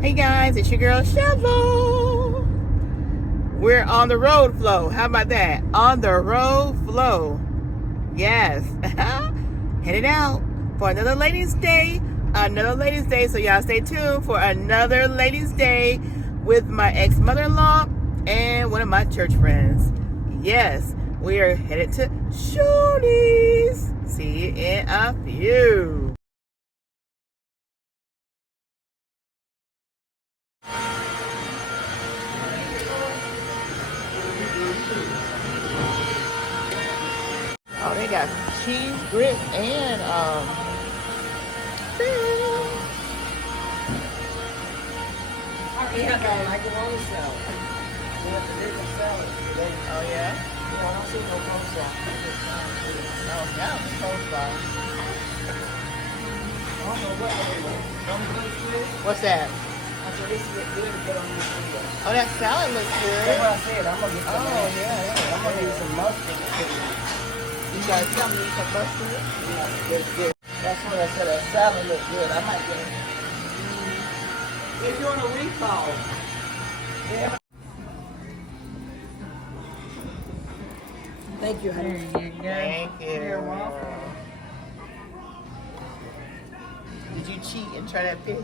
Hey guys, it's your girl Sheila. We're on the road, Flo. How about that? On the road, Flo. Yes. Headed out for another ladies' day. Another ladies' day. So y'all stay tuned for another ladies' day with my ex-mother-in-law and one of my church friends. Yes, we are headed to Shoney's. See you in a few. Oh, they got cheese, grits, and Yeah, I got macaroni salad. They have the different salads today. oh yeah? Yeah, I don't see no coleslaw. Oh, that was coleslaw. I don't know what they want. Don't look good. What's that? I said, this is good to get on this video. Oh, that salad looks That's good. what I said. I'm going to get some. Oh, yeah. I'm going to need some mustard. You guys tell me you some mustard? Yeah, it's good. That's what I said. That salad looks good. I might get it. They're doing a recall. Yeah. Thank you, honey. Thank you. You're welcome. Did you cheat and try that fish?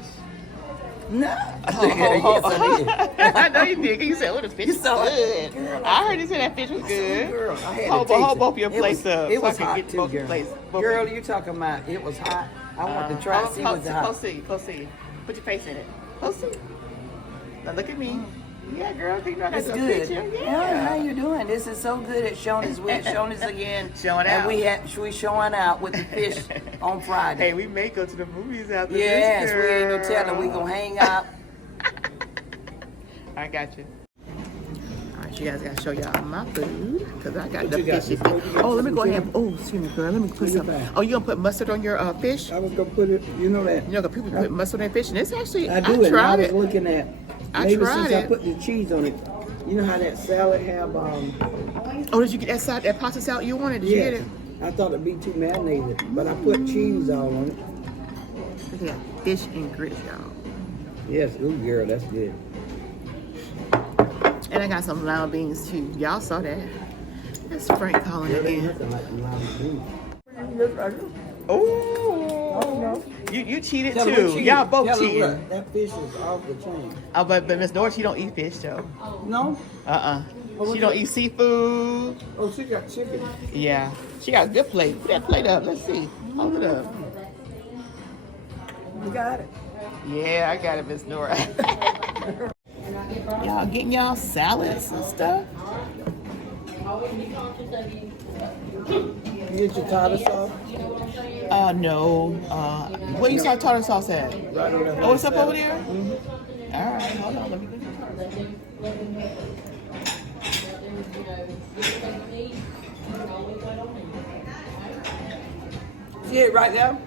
No. I know you did. You said, "Oh, the fish is saw good." it. Girl, I heard you say that fish was good. Girl, I had Hold to taste both your it. plates up. It so I was can hot get too, both girl. plates. Girl, you talking about it was hot. I want to try to see what's hot. Close see. Put your face in it. Close see. Now look at me. Yeah, girl. Think about It's that good. picture. Yeah, how Yeah. you doing? This is so good at Shoney's. We're at Shoney's again. Showing and out. we showing out with the fish on Friday. Hey, we may go to the movies after Yes, this. we ain't no girl. telling. We gonna hang out. I got you. All right, you guys gotta show y'all my food because I got What the you got? fishy. What you got? Oh, let me go Some ahead. chicken? Oh, excuse me, girl. Let me put What you some. got? Oh, you gonna put mustard on your fish? I was gonna put it, you know that. You know, 'cause people put mustard on their fish, and it's actually I do it. And I tried was it. looking at I maybe tried since it. I put the cheese on it. You know how that salad have Oh, did you get that pasta salad you wanted? Did you get it? I thought it'd be too marinated, but I put cheese all on it. Look at that fish and grits, y'all. Yes, ooh girl, that's good. And I got some lima beans too. Y'all saw that? That's Frank calling It ain't again. nothing like the lima beans. Oh, you cheated Tell 'em too. we cheated. Y'all both Tell 'em, cheating. look, that fish is off the chain. Oh, but Miss Nora, she don't eat fish though. No? She don't eat seafood. Oh, she got chicken. Yeah, she got a good plate. Put that plate up. Let's see. Hold it up. You got it. Yeah, I got it, Miss Nora. Y'all getting y'all salads and stuff. You get your tartar sauce? No. Where you saw tartar sauce at? Right on that Oh, it's up salad. over there? All right, hold on. Let me get it. See it right there?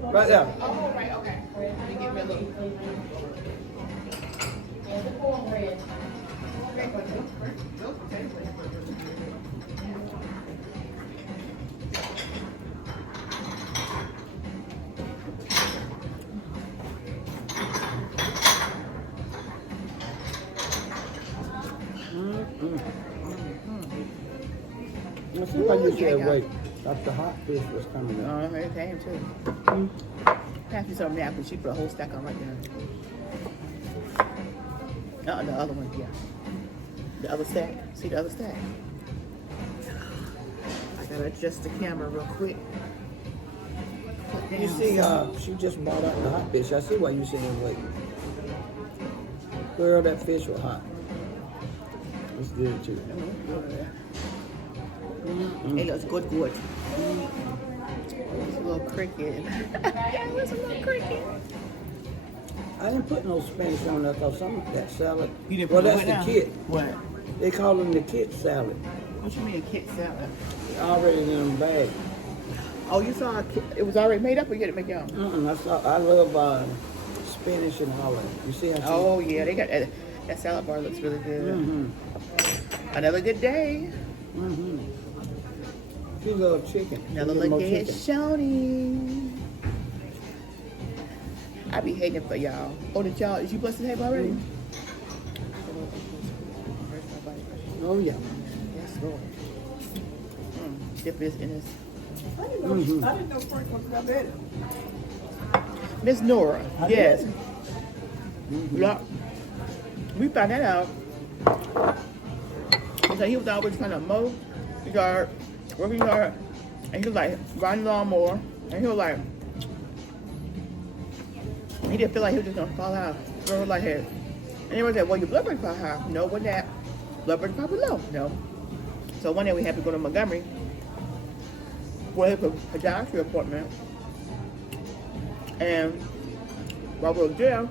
Right there. Oh, right, okay. Let me get me a little. I see how you said wait. That's the hot fish was coming up. Oh, it came too. Pass me some of that, but she put a whole stack on right there. The other one, yeah. The other stack. See the other stack? I gotta adjust the camera real quick. You see, she just brought out the hot fish. I see why you saying wait. Girl, that fish was hot. It's good too. It looks good. It's a little cricket. Yeah, it's a little cricket. I didn't put no Spanish on there because some of that salad. You didn't Well, put that's what the now? kit. What? They call them the kit salad. What you mean a kit salad? Already in a bag. Oh, you saw it was already made up, or you had to make your own? I love spinach and all that. You see how she... Oh yeah, they got that salad bar looks really good. Another good day. She love chicken. Another She look more at chicken. Shoney. I be hating it for y'all. Oh, did you bless the table already? Oh yeah. Yes, Lord. Dip this in this. I didn't know Frank was diabetic. Miss Nora, yes. Yeah. We found that out. So he was always trying to mow the yard, working yard, and he was like riding lawnmower, and he was like, he didn't feel like he was just gonna fall out. So like that. And they was like, well, your blood pressure probably high. No, wasn't that. Blood pressure probably low. No. So one day we had to go to Montgomery for a podiatry appointment, and while we were there,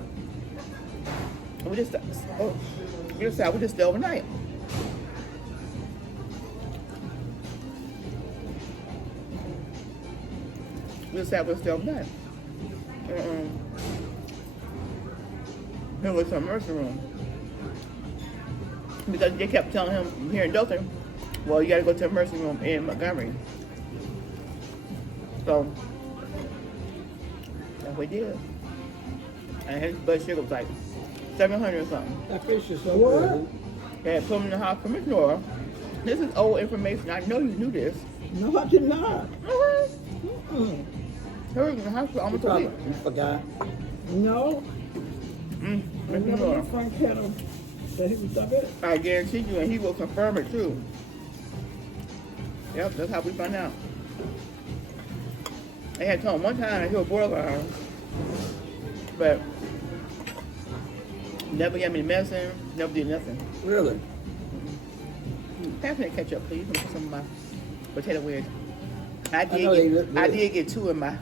we just stayed overnight. We decided we'd stay overnight. Here was some nursing room. Because they kept telling him here in Dothan, well, you gotta go to the emergency room in Montgomery. So, that's what we did. And his blood sugar was like 700 or something. That fish is so What? good. They had put him in the hospital. Miss Nora, this is old information. I know you knew this. No, I did not. Mm. He was in the hospital almost a week. You forgot. No, I Miss never Nora, knew Frank had him. That he was diabetic. I guarantee you, and he will confirm it too. Yep, that's how we found out. They had told him one time he was borderline, but never gave me medicine, never did nothing. Really? Pass me that ketchup, please. Put some of my potato wedge. I know they look good. did get two in my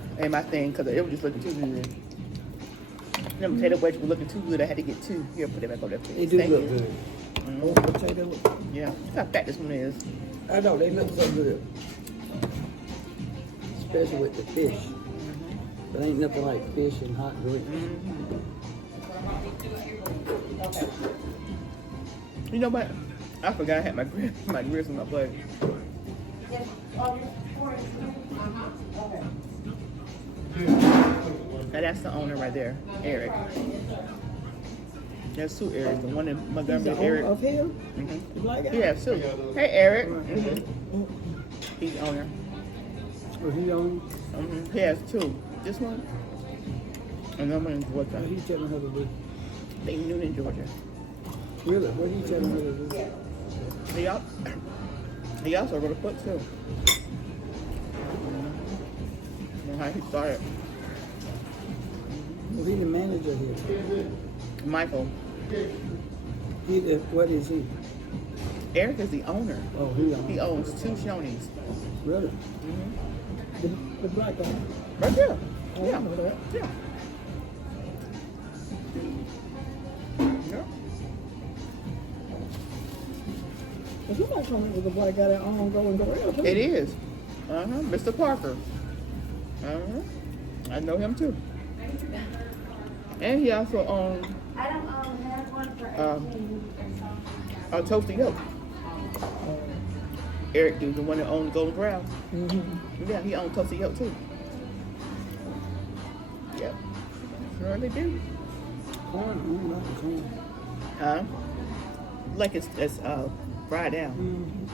thing because it was just looking too good. Them potato wedges were looking too good. I had to get two. Here, put it back on there, please. They do Thank look you. good. Mhm. Oh, potato. Yeah, look how fat this one is. I know, they look so good. Especially with the fish. But ain't nothing like fish and hot grease. You know what? I forgot I had my grits on my plate. Now that's the owner right there, Eric. There's two Erics. The one in Montgomery, He's the Eric. owner of him? Mhm. You like that? He has two. Hey, Eric. He's the owner. Was he on? He has two. This one, and that one in Georgia. What he telling her to do? They Newton, Georgia. Really? What he telling her to do? He also wrote a book too. On how he started. Well, he the manager here. Michael. What is he? Eric is the owner. Oh, He owns two Shoney's. Really? The black guy. Right there. Oh, Yeah. I know that. Yeah. Yeah. Well, somebody told me it was the black guy that owned Go and Go Rail, too. It is. Mr. Parker. I know him too. And he also owns a Toasty Yolk. Eric dude, the one that owns Golden Ground. Yeah, he owns Toasty Yolk too. Yep. Surely do. Corn, I don't like the corn. Huh? Like it's fried down.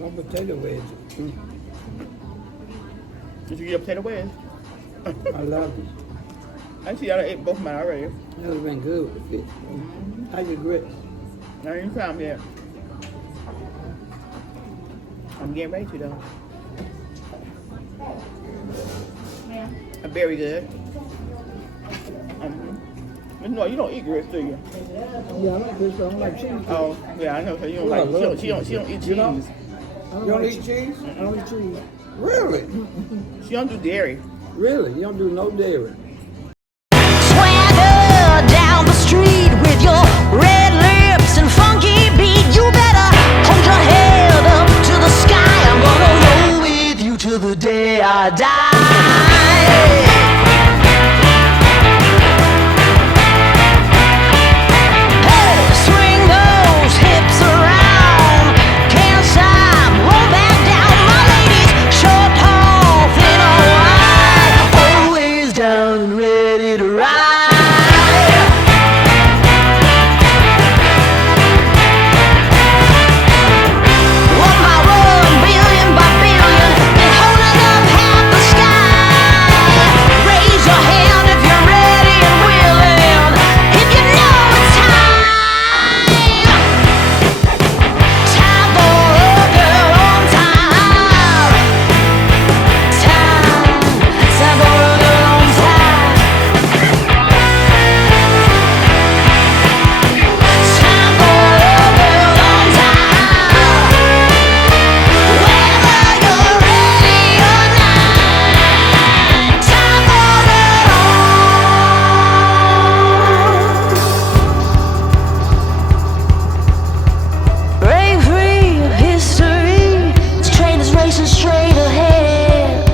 My potato wedges. Did you get a potato wedge? I love it. Actually, I ate both of mine already. That would have been good with fish. How your grits? I ain't try them yet. I'm getting ready to though. I'm very good. No, you don't eat grits, do you? Yeah, I like fish, but I don't like cheese. Oh, yeah, I know. So you don't Well, I like. love She don't eat cheese. You know? You don't eat cheese? I don't eat cheese. Really? She don't do dairy. Really? You don't do no dairy? Swagger down the street with your red lips and funky beat. You better hold your head up to the sky. I'm gonna roll with you till the day I die. Hey, swing those hips around. Can't stop, roll back down. My ladies, short, tall, thin or wide. Oh, ready to ride. One by one, billion by billion, they're holding up half the sky. Raise your hand if you're ready and willing, if you know it's time. Time for a girl on time. Time for a girl on time. Time for a girl on time. Whether you're ready or not, time for a girl. Break free of history. This train is racing straight ahead.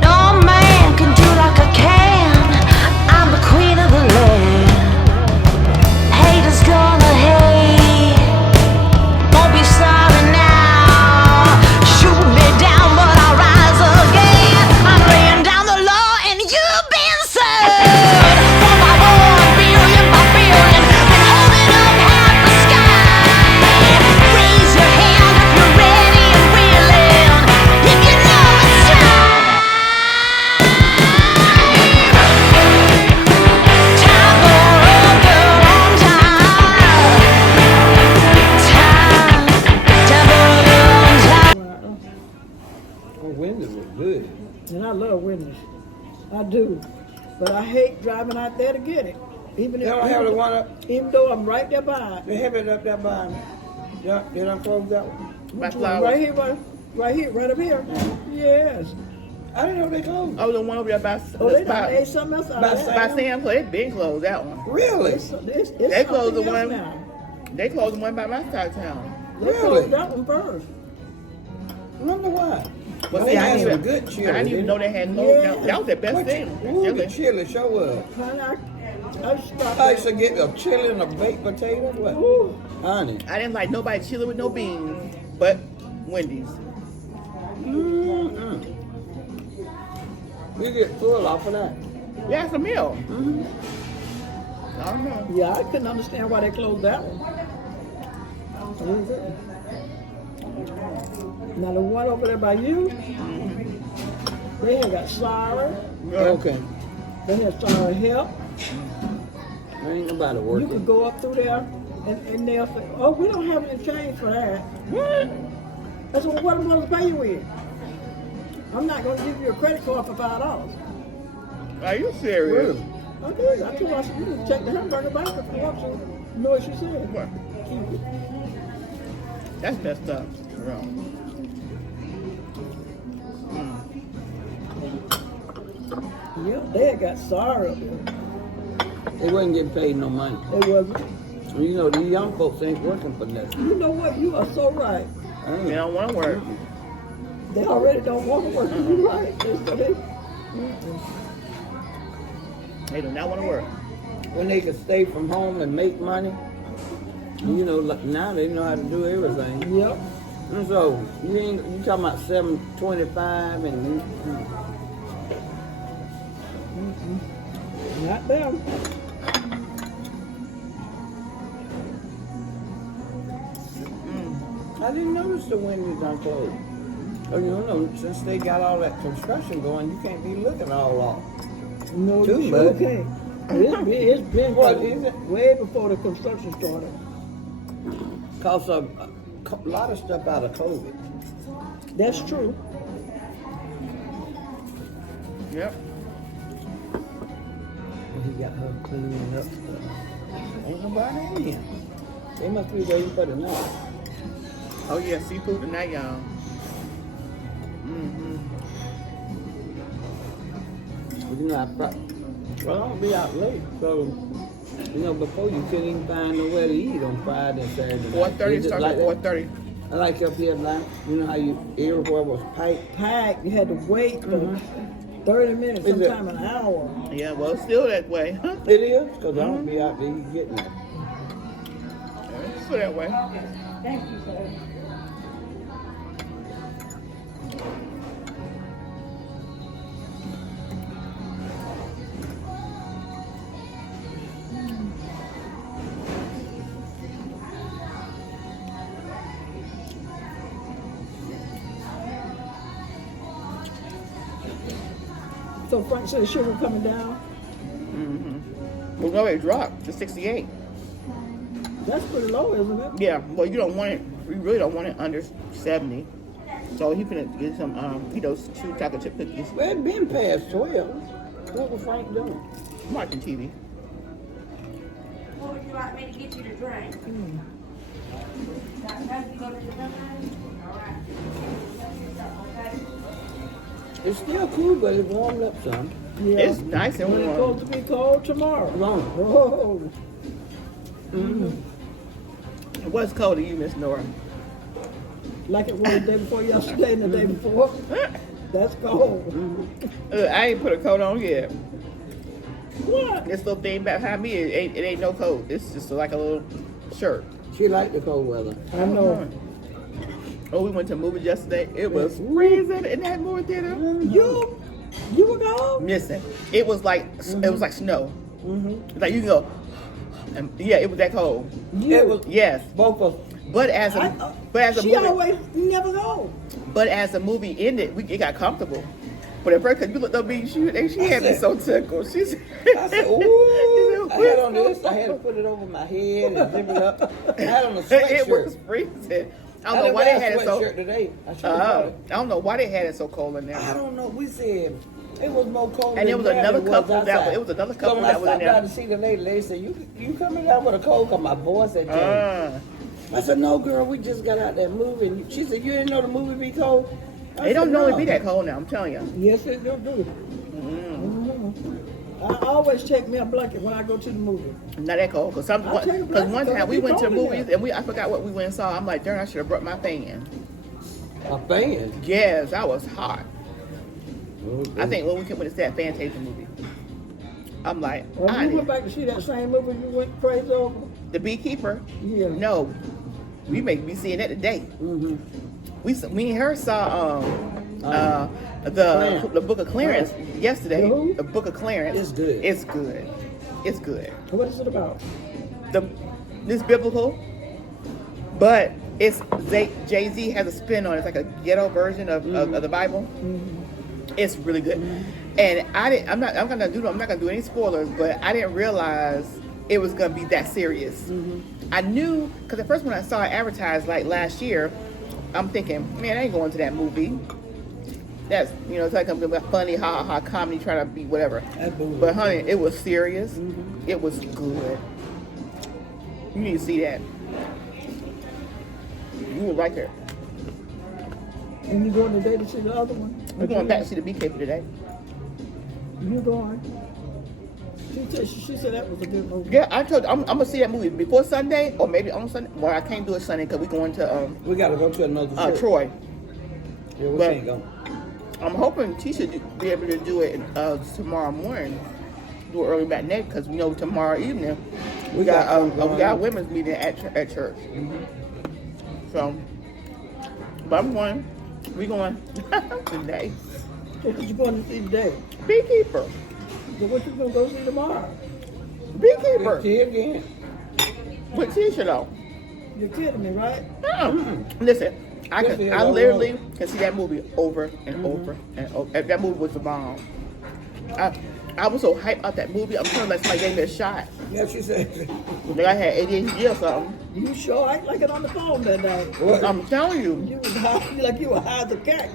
No man can do like I can. I'm the queen of the land. Haters gonna hate. Won't be sorry now. Shoot me down, but I'll rise again. I'm laying down the law and you've been served. One by one, billion by billion, been holding up half the sky. Raise your hand if you're ready and willing, if you know it's time. Time for a girl on time. Time for a girl on time. Oh, Wendy's was good. And I love Wendy's. I do. But I hate driving out there to get it. Even They don't have the one up. even though I'm right there by it. They have it up there by. Yeah, they don't close that one. By Which one? Flowers. Right here, right up here. Yes. I didn't know they closed. Oh, the one over there by Oh, the they spot. done ate something else out By of that. By Sam's Club, they been closed that one. Really? It's They closed the something else one. now. They closed the one by my side of town. They Really? closed that one first. Wonder why? Well, They see, I had didn't some even, good chili. I didn't even know they had closed Yeah. down. That was their best What thing. Ooh, the Chili. chili show up. Honey, I stopped. I used to get a chili and a baked potato. What? Ooh, Honey. I didn't like nobody chili with no beans, but Wendy's. Mm-mm. You get full off of that. Yeah, it's a meal. I don't know. yeah, I couldn't understand why they closed that one. Now the one over there by you, they had got sour. Okay. They had sour help. There ain't nobody You working. could go up through there and they'll say, oh, we don't have any change for that. What? That's what I'm going to pay you with. I'm not going to give you a credit card for $5. Are you serious? Really? I did. I told her, I said, you can check the hamburger bank if you want to. You know what she said? What? Keep it. That's messed up. Wrong. Yeah, they had got sour up there. They wasn't getting paid no money. It wasn't. You know, these young folks ain't working for nothing. You know what? You are so right. They don't want to work. They already don't want to work. You're right. So they, They do not want to work. When they could stay from home and make money, you know, like now they know how to do everything. yep. And so you talking about $7.25 and Not them. I didn't notice the Wendy's on closed. Oh, you know, since they got all that construction going, you can't be looking all off. No, Too you sure much. can't. It's been What is it? way before the construction started. Cause a lot of stuff out of COVID. That's true. Yep. He got her cleaning up. Ain't nobody in here. They must be waiting for the night. Oh yeah, seafood tonight, y'all. You know, well, I don't be out late, so you know, before you couldn't even find nowhere to eat on Friday and Saturday. 4:30 Is it starts like at that? 4:30. I like up here, like you know how you everywhere was packed. Packed. You had to wait for 30 minutes, Is it- sometime an hour. Yeah, well, it's still that way. Huh? It is, cause I don't be out there getting it. It's still that way. Thank you, sir. So Frank said sugar coming down. Well, no, it dropped to 68. That's pretty low, isn't it? Yeah, well, you don't want it. We really don't want it under 70. So he finna get some, those 2 chocolate chip cookies. Well, it been past 12. What was Frank doing? I'm watching TV. What would you like me to get you to drink? It's still cool, but it warmed up some. Yeah. It's nice and But it's warm. supposed to be cold tomorrow. Oh. What's cold to you, Miss Nora? Like it was the day before yesterday and the day before. That's cold. I ain't put a coat on yet. What? This little thing behind me, it ain't no coat. It's just like a little shirt. She liked the cold weather. I know. Oh, we went to movies yesterday. It was freezing in that movie theater. You were gone? Listen, it was like snow. Mm-hmm. Like you can go, and yeah, it was that cold. It was Yes, both of but as a she movie, always never go. but as the movie ended, it got comfortable. But at first, cause you looked up me, she had me so tickled. She said, I said, ooh, I had on this, I had to put it over my head and zip it up. I had on a sweatshirt. It was freezing. I don't know didn't why they wear had a it so. sweatshirt today. I should have bought it. I don't know why they had it so cold in there. I don't know. We said it was more cold. And in it was there another than couple outside. that was, it was another couple so that was in when I stopped there. down to see the lady said, "You coming down with a cold?" Cause my boy said, "Yeah." I said, "No, girl, we just got out that movie." And she said, "You didn't know the movie be cold?" They don't normally be that cold now. I'm telling you. Yes, it do. I always take me a blanket when I go to the movie. Not that cold, cause one time we went to the movies and I forgot what we went and saw. I'm like, darn, I should have brought my fan. A fan? Yes, I was hot. I think when we went to that Fantasia movie, I'm like, Well, we went back to see that same movie you went crazy over. The Beekeeper. Yeah. No, we may be seeing that today. Mm-hmm. Me and her saw the Book of Clarence yesterday. Who? The Book of Clarence. It's good. It's good. It's good. What is it about? It's biblical, but it's Jay-Z has a spin on it. It's like a ghetto version of the Bible. Mm-hmm. It's really good. And I'm not gonna do any spoilers, but I didn't realize it was gonna be that serious. I knew, because the first one I saw it advertised like last year, I'm thinking, man, I ain't going to that movie. That's, it's like a funny, ha comedy, trying to be whatever. But honey, it was serious. It was good. You need to see that. You were right there. And you going today to see the other one? We're going back to see the Beekeeper today. You going? She said that was a good movie. Yeah, I told you, I'm gonna see that movie before Sunday or maybe on Sunday. Well, I can't do it Sunday because we're going to We gotta go to another church. Troy. Yeah, we But- can't go. I'm hoping she should be able to do it tomorrow morning, do it early matinee because tomorrow evening we got women's meeting at church. So, but I'm going. We going today. So what you going to see today? Beekeeper. So what you gonna go see tomorrow? Beekeeper. See again. With Tisha though. You're kidding me, right? Listen, I Listen, literally can see that movie over and over and over. That movie was the bomb. I was so hyped about that movie. I'm feeling like somebody gave me a shot. Yeah, she said. Like I had ADHD or something. You sure act like it on the phone that day. I'm telling you. You was high, like you were high as a cat.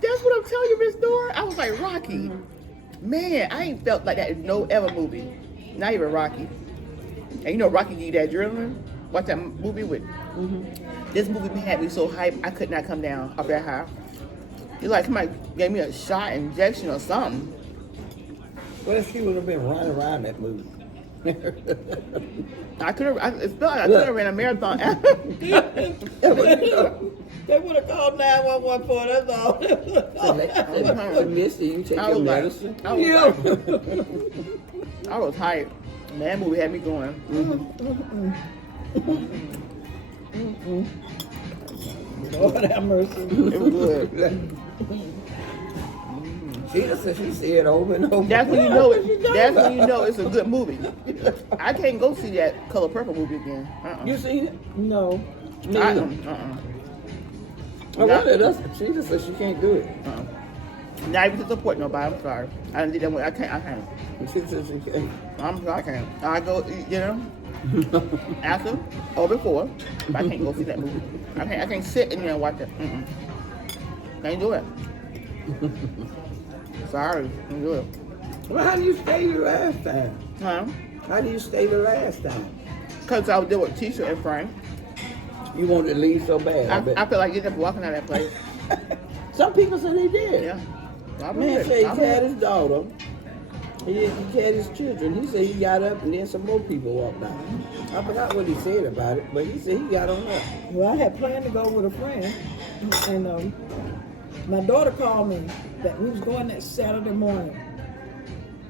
That's what I'm telling you, Miss Nora. I was like, Rocky. Man, I ain't felt like that in no ever movie. Not even Rocky. And Rocky gave you that adrenaline. Watch that movie with. This movie had me so hyped, I could not come down off that high. It's like somebody gave me a shot, injection, or something. What if she would have been running around that movie? I could have. It felt like I could have ran a marathon. They would have called 911 for it, that's all. Misty, you take I your was like, medicine. I was hyped. Man, that movie had me going. Lord have mercy. It was good. Sheila said she said it over and over. That's when you know it. That's when you know it's a good movie. I can't go see that Color Purple movie again. You seen it? No. I I wanted us. Sheila said she can't do it. Not even to support nobody. I'm sorry. I didn't do that. I can't. She said she can't. I'm sorry. I can't. I go eat dinner after or before. But I can't go see that movie. I can't sit in there and watch it. Can't do it. Sorry. Can't do it. Well, how do you stay the last time? Huh? How do you stay the last time? Because I was there with Tisha and Frank. You wanted to leave so bad. I feel like getting up and walking out of that place. Some people say they did. Yeah. Man said he had his daughter. He had his children. He said he got up and then some more people walked out. I forgot what he said about it, but he said he got on up. Well, I had planned to go with a friend, and my daughter called me that we was going that Saturday morning.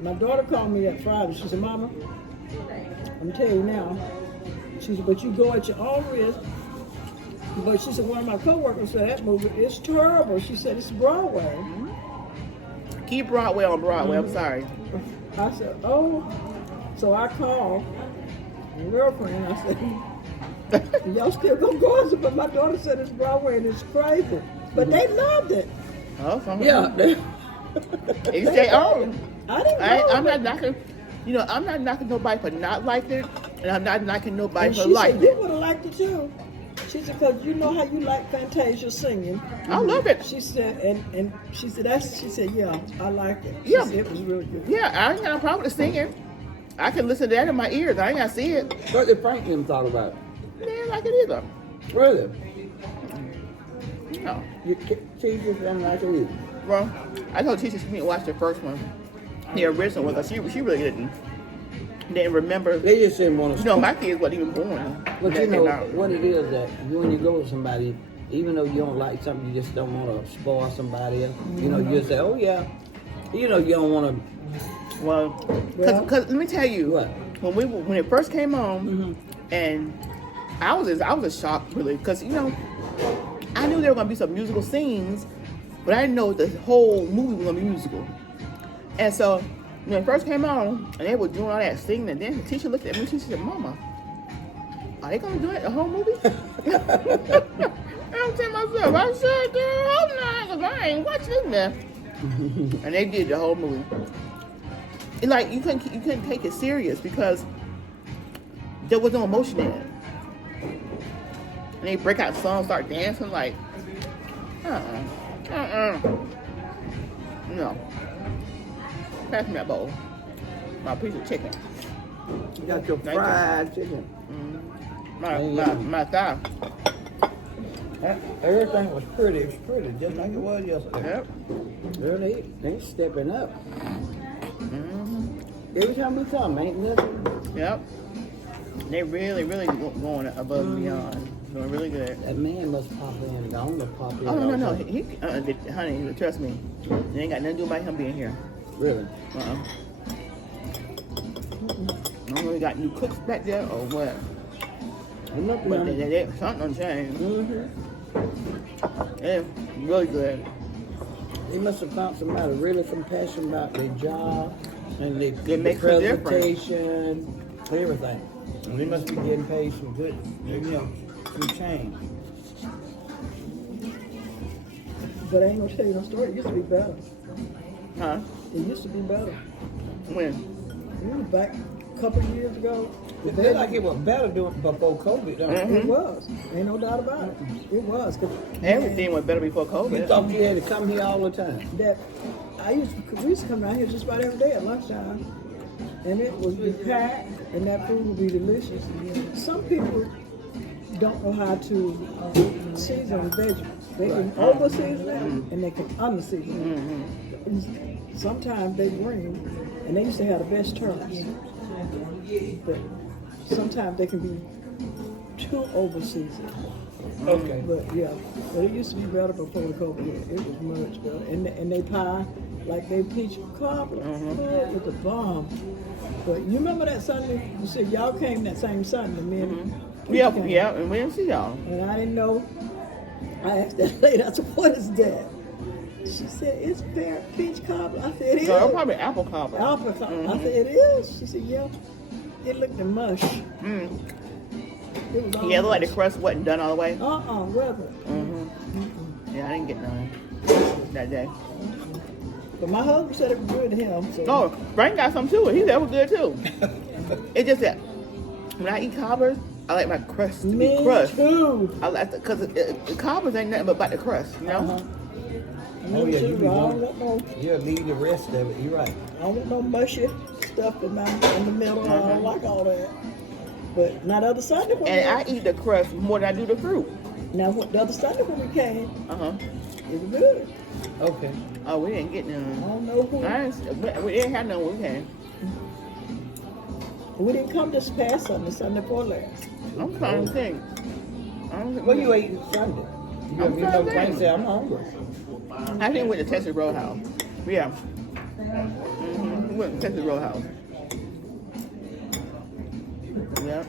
My daughter called me that Friday. She said, Mama, I'm telling you now. She said, but you go at your own risk. But she said, one of my coworkers said, that movie is terrible. She said, it's Broadway. Keep Broadway on Broadway. I'm sorry. I said, oh. So I called my girlfriend. I said, y'all still gonna go? I said, but my daughter said it's Broadway and it's crazy. But they loved it. Oh, Yeah. It's their own. I didn't know. I'm not knocking. You know, I'm not knocking nobody for not liking it, and I'm not knocking nobody And for she liking said, you it. would have liked it too. She said, because you know how you like Fantasia singing. I love it. She said, and she said, she said, yeah, I like it. She Yeah. said it was really good. Yeah, I ain't got no problem with singing. I can listen to that in my ears. I ain't got to see it. What did Franklin talk about? They ain't like it either. Really? No. You teachers don't like it either. Well, I told Tisha she didn't watch the first one, the original one, because she really didn't remember. They just didn't want to. You know, my kids wasn't even born. But you know what it is that when you go with somebody, even though you don't like something, you just don't want to spoil somebody else. You know, you just say, oh yeah. You know, you don't want to. Well, because let me tell you, What? when it first came on, and I was shocked really, because you know, I knew there were gonna be some musical scenes, but I didn't know the whole movie was gonna be musical. And so when it first came on, and they were doing all that singing and dancing, the teacher looked at me. She said, "Mama, are they gonna do it the whole movie?" I'm telling myself, I sure do. Hope not, because I ain't watching that. And they did the whole movie. And like you couldn't take it serious because there was no emotion in it. And they break out songs, start dancing like, no. Pass me that bowl. My piece of chicken. You got your Thank fried chicken. My thigh. Everything was pretty. It was pretty, just like it was yesterday. Yep. Girl, they stepping up. Every time we come, ain't nothing. Yep. They really going above and beyond. Doing really good. That man must pop in. Gone to pop in. Oh no! also. Honey, trust me. It ain't got nothing to do about him being here. Really? I don't know if they got new cooks back there or what. Nothing. But they something changed. Yeah, really good. They must have found somebody really compassionate about their job and their It makes a difference. presentation, everything. And they must be getting paid some good, some change. But I ain't gonna tell you no story. It used to be better. Huh? It used to be better. When? You know, back a couple of years ago. It felt like it was better doing before COVID, don't it? It was. Ain't no doubt about it. It was. 'Cause, Everything was better before You COVID. thought you had to come here all the time. that we used to come down here just about every day at lunchtime, and it would be packed, and that food would be delicious. Some people don't know how to season vegetables. They can over season it, and they can under season it. Sometimes they bring, and they used to have the best turnips, but sometimes they can be too over seasoned. Okay. But yeah, but it used to be better before the COVID hit. It was much better. And they pie, like they peach cobbler, oh, with the bomb. But you remember that Sunday? You said y'all came that same Sunday, man. Yeah, and we didn't see y'all. And I didn't know. I asked that lady, I said, what is that? She said, it's peach cobbler. I said, it is. So probably apple cobbler. Apple cobbler. I said, it is. She said, yeah. It looked like mush. It was all Yeah, it looked like the mush. crust wasn't done all the way. Rather. Yeah, I didn't get none that day. But my husband said it was good to him. So. No, Frank got some too. He said it was good too. It's just that when I eat COLLABS, I like my crust to Me be crushed. too. I like because the COLLABS ain't nothing but about the crust, you know. Uh-huh. Oh, yeah, you be I don't wanting- want no, You'll leave the rest of it. You're right. I don't want no mushy stuff in the middle. I don't like all that. But not other Sunday when And I eat the crust more than I do the fruit. now the other Sunday when we came, it was good. Okay. Oh, we didn't get I none. don't know who. We didn't have none when we came. We didn't come this past Sunday before last. I'm trying to think. What you eating Sunday? You I'm know, trying to Frank think. said, I'm hungry. I think we went to Texas Roadhouse. Yeah. We went to Texas Roadhouse. Yeah.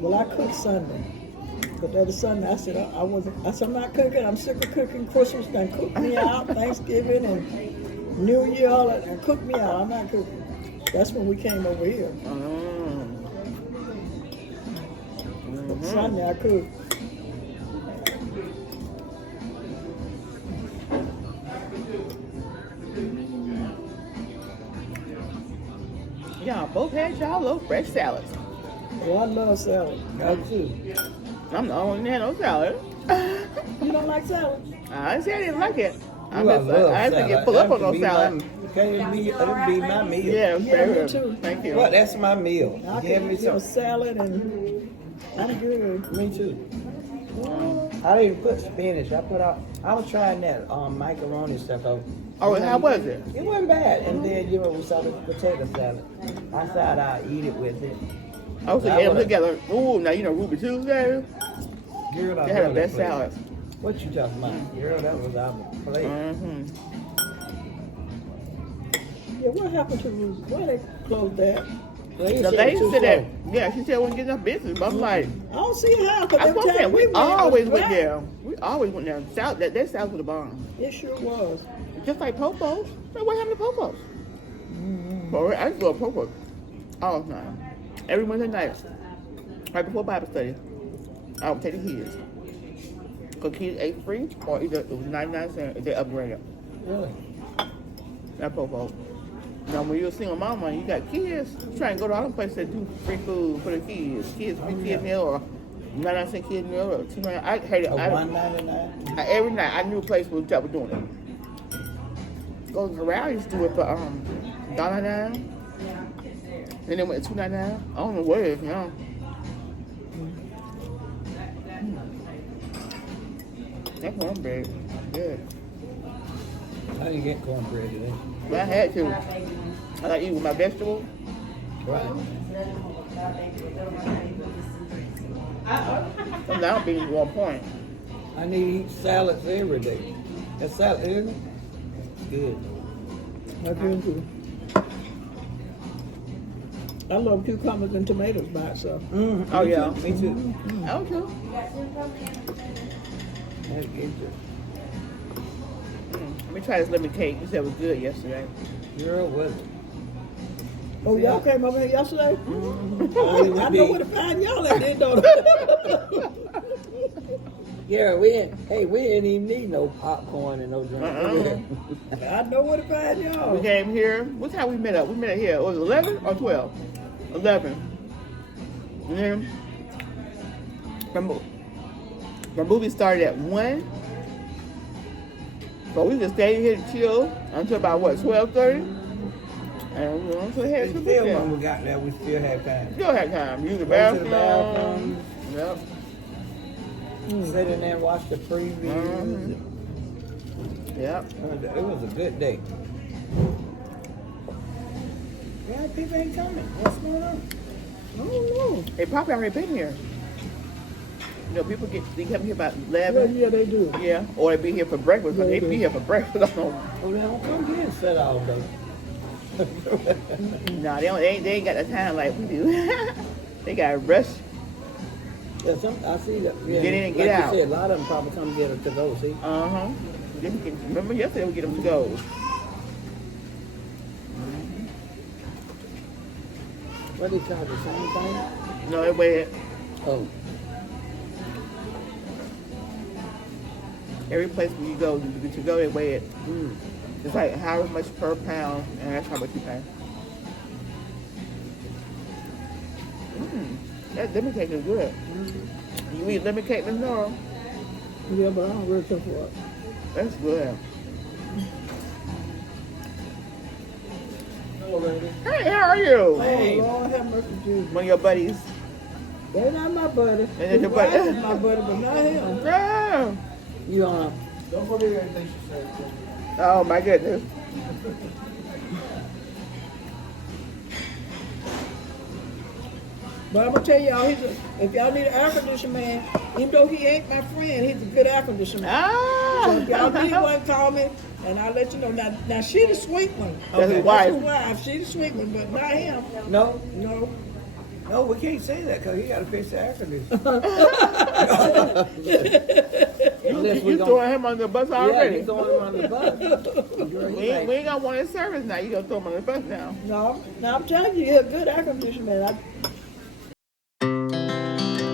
Well, I cooked Sunday. But the other Sunday, I said, I said, I'm not cooking. I'm sick of cooking. Christmas done cooked me out. Thanksgiving and New Year, all that done cooked me out. I'm not cooking. That's when we came over here. But Sunday, I cooked. Y'all both had y'all little fresh salads. Well, I love salad. I too. I'm the only one that had no salad. You don't like salad? I said I didn't like it. I love didn't salad. get pull up That on no could be salad. It'd be my meal. Yeah, Yeah, me fair. too. Thank you. Well, that's my meal. I Give can me do a some. salad and I'm good. Me too. I didn't put spinach. I was trying that macaroni stuff out. Oh, how was it? It wasn't bad. And then, we saw the potato salad. I thought I'd eat it with it. I was able together. Ooh, now you know Ruby Tuesday. Girl, I They had the love best that salad. place. What you talking about? Girl, that was our plate. Yeah, what happened to Ruby? Why they closed that? The lady said that. Yeah, she said we didn't get enough business. But I'm like, I don't see how. Cause I every was time we went, always it was went dry. there. We always went there. South, that South was the bomb. It sure was. Just like Popo's. So what happened to Popo's? Well, I used to go to Popo's all the time. Every Wednesday night, right before Bible study, I would take the kids. Because kids ate free, or either it was 99 cents if they upgraded. Really? That Popo's. Now, when you're a single mama and you got kids, you try and go to all them places that do free food for the kids. Kids, free kid meal, or 99 cent kid meal, or $2.99. I hated it. $1.99? Every night, I knew a place that was doing it. Go to Corral used to do it for $1.99. Then it went to $2.99. I don't know what it is now. That cornbread, good. I didn't get cornbread today. But I had to. I like to eat with my vegetables. Right. Sometimes I don't be on point. I need to eat salads every day. That salad, isn't it? Good. I do too. I love cucumbers and tomatoes by itself. Oh, yeah. Me too. Oh, too. That's good. Let me try this lemon cake. You said it was good yesterday. Girl, was it? Oh, y'all came over here yesterday? Oh, I know where to find y'all at then, don't I? Yeah, we didn't even need no popcorn and no drink. I know where to find We y'all. came here. What time we met up? We met up here. Was it 11 or 12? 11. And then my movie started at 1. So we just stayed here to chill until about what, 12:30? And we went to head to the Still, when weekend. we got there, we still had time. Still had time. Use the Go to the bathroom. bathroom. Yep. Sit in there and watch the previews. Yep. It was a good day. Yeah, people ain't coming. What's going on? I don't know. They probably already been here. You know, people they come here about Yeah, 11. yeah, they do. Yeah. Or they be here for breakfast. But they be here for breakfast. I don't know. Oh, they don't come here and sit all day. No, they ain't got the time like we do. They got to rush. Yeah, I see that. Yeah, Get in and get like out. you said, a lot of them probably come get it to go, see? Uh-huh. Remember yesterday we get them to go. What they charge, the same thing? No, it went. Oh, Every place where you go, they weigh it. It's like how much per pound, and that's how much you pay. That lemon cake is good. You eat lemon cake, Miss Nora? Yeah, but I don't really care for it. That's good. Hey, how are you? Hey. Oh, Lord have mercy, Jesus. One of your buddies. They're not my buddy. And your buddy. His wife is my buddy, but not him. Yeah. You don't believe anything she says. Oh my goodness. But I'm gonna tell y'all, if y'all need an air conditioner man, even though he ain't my friend, he's a good air conditioner man. So if y'all need one, call me, and I'll let you know. Now she the sweet one. That's his wife. That's his wife. She the sweet one, but not him. No, No. no, we can't say that because he got to fix the air conditioner. You throwing him on the bus Yeah, already? you throwing him on the bus. Girl, We ain't got one in service now. You gonna throw him on the bus now? No. Now I'm telling you, he's a good air conditioner man.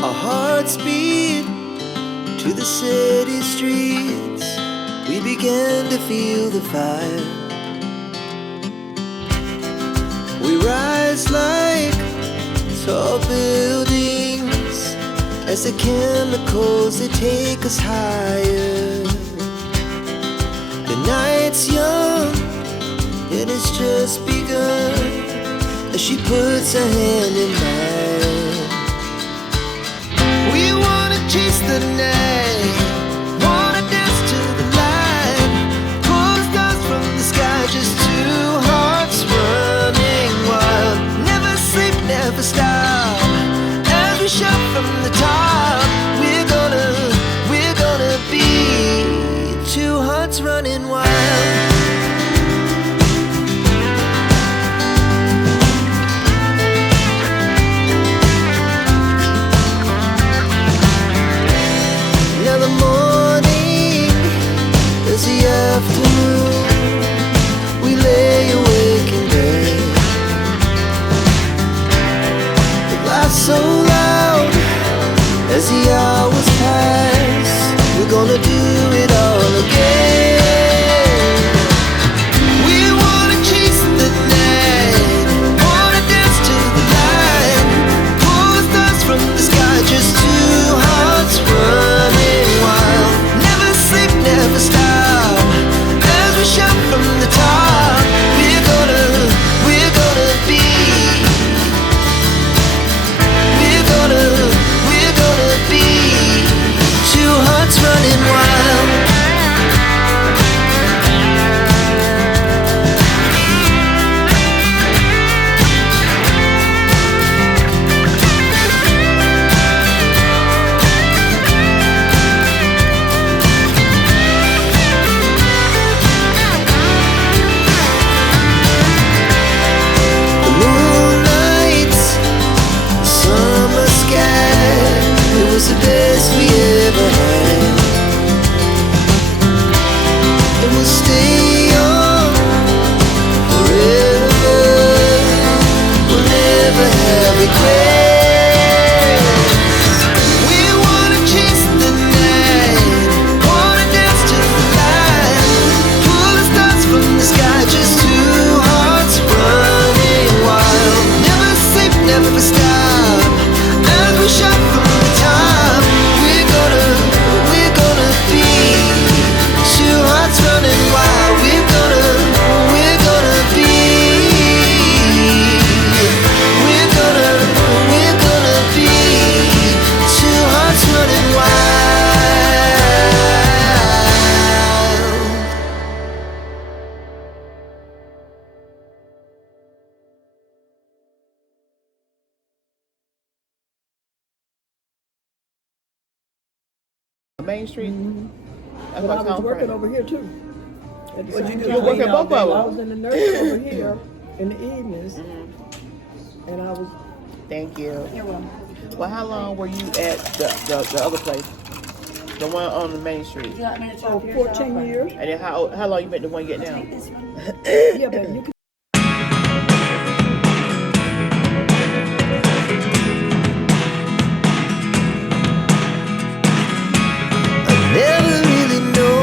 Our hearts beat to the city streets. We began to feel the fire. We rise like tall buildings as the chemicals, they take us higher. The night's young and it's just begun as she puts her hand in mine. We wanna chase the night, wanna dance to the light, pull the stars from the sky, just two hearts running wild. Never sleep, never stop, as we shout from the top. We're gonna be two hearts running wild. Afternoon, we lay awake in bed. The laughs so loud as the hours pass. We're gonna do it all again. We wanna chase the night, wanna dance to the light, pull the stars from the sky, just two hearts running wild. Never sleep, never stop. Shout from the top, we're gonna be, we're gonna be two hearts running wild. The best we ever had, and we'll stay on forever. We'll never have regrets. We wanna chase the night, wanna dance to the light, pull the stars from the sky, just two hearts running wild. Never sleep, never stop, as we shout from the top. We're gonna be two hearts running wild. We're gonna be, we're gonna be two hearts running wild. Main Street. That's But my I was town working friend. over here too. At the What'd you same do? time. You work at both of I them. was in the nursery over here in the evenings, and I was. Thank you. You're welcome. Well, how long were you at the other place, the one on the Main Street? Would you like me to talk Oh, to yourself? 14 years. And then how long you been the one you get now? This one. Yeah, but you can. I never really know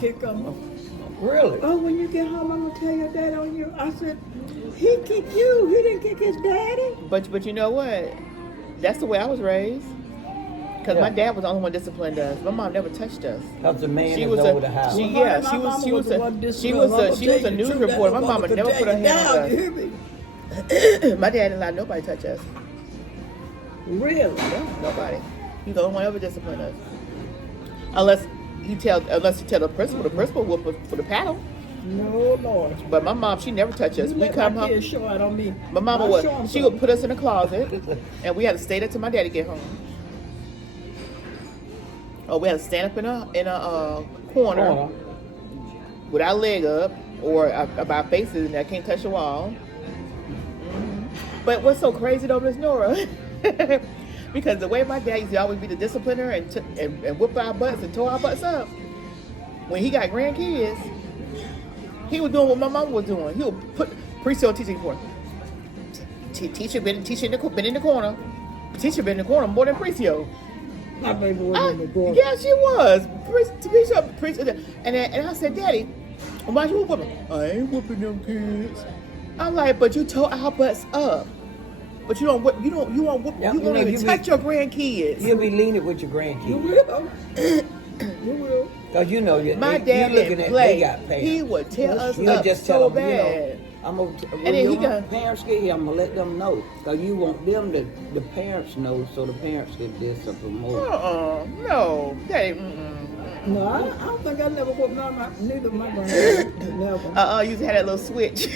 kick him. Really? Oh, when you get home, I'm gonna tell your dad on you. I said, he kicked you. He didn't kick his daddy. But you know what? That's the way I was raised. Because Yeah. my dad was the only one that disciplined us. My mom never touched us. Because the man She is was over a the house. she Well, yeah my she mama was she was was the one a she disciplined. was I'm a gonna she tell was a you the news truth. That reporter. My mama mama could never take put her you hand down, on you hear me? us. My dad didn't let nobody touch us. Really? No, nobody. He's the only one ever disciplined us. Unless you tell the principal whoop us for the paddle. No, Lord. But my mom, she never touched us. You We let come my home. kids show out on me. My mama I'll would show 'em she something. would put us in a closet, and we had to stay there till my daddy get home. Or we had to stand up in a corner with our leg up or our faces in there. Can't touch the wall. But what's so crazy though, Miss Nora? Because the way my dad used to always be the discipliner and whoop our butts and tore our butts up. When he got grandkids, he was doing what my mom was doing. He would put Precio teaching for. Teacher been in the corner. Teacher been in the corner more than Precio. My baby wasn't in the corner. Yeah, she was. And I said, Daddy, why you whooping? I ain't whooping them kids. I'm like, but you tore our butts up. But you don't whoop. You won't whoop. Yeah, you you won't know, even you touch your grandkids. You'll be leaning with your You grandkids. will. You will. Because you know, My they, dad you looking didn't at, play. they got parents. He would tear us You'll up just so tell them, bad. I'm gonna, when then he your got- parents get here, I'm going to let them know. Because you want them to, the parents know, so the parents can discipline more. No, that ain't. No, I don't think I never whooped none of my, neither of my grandkids. Never. You had that little switch.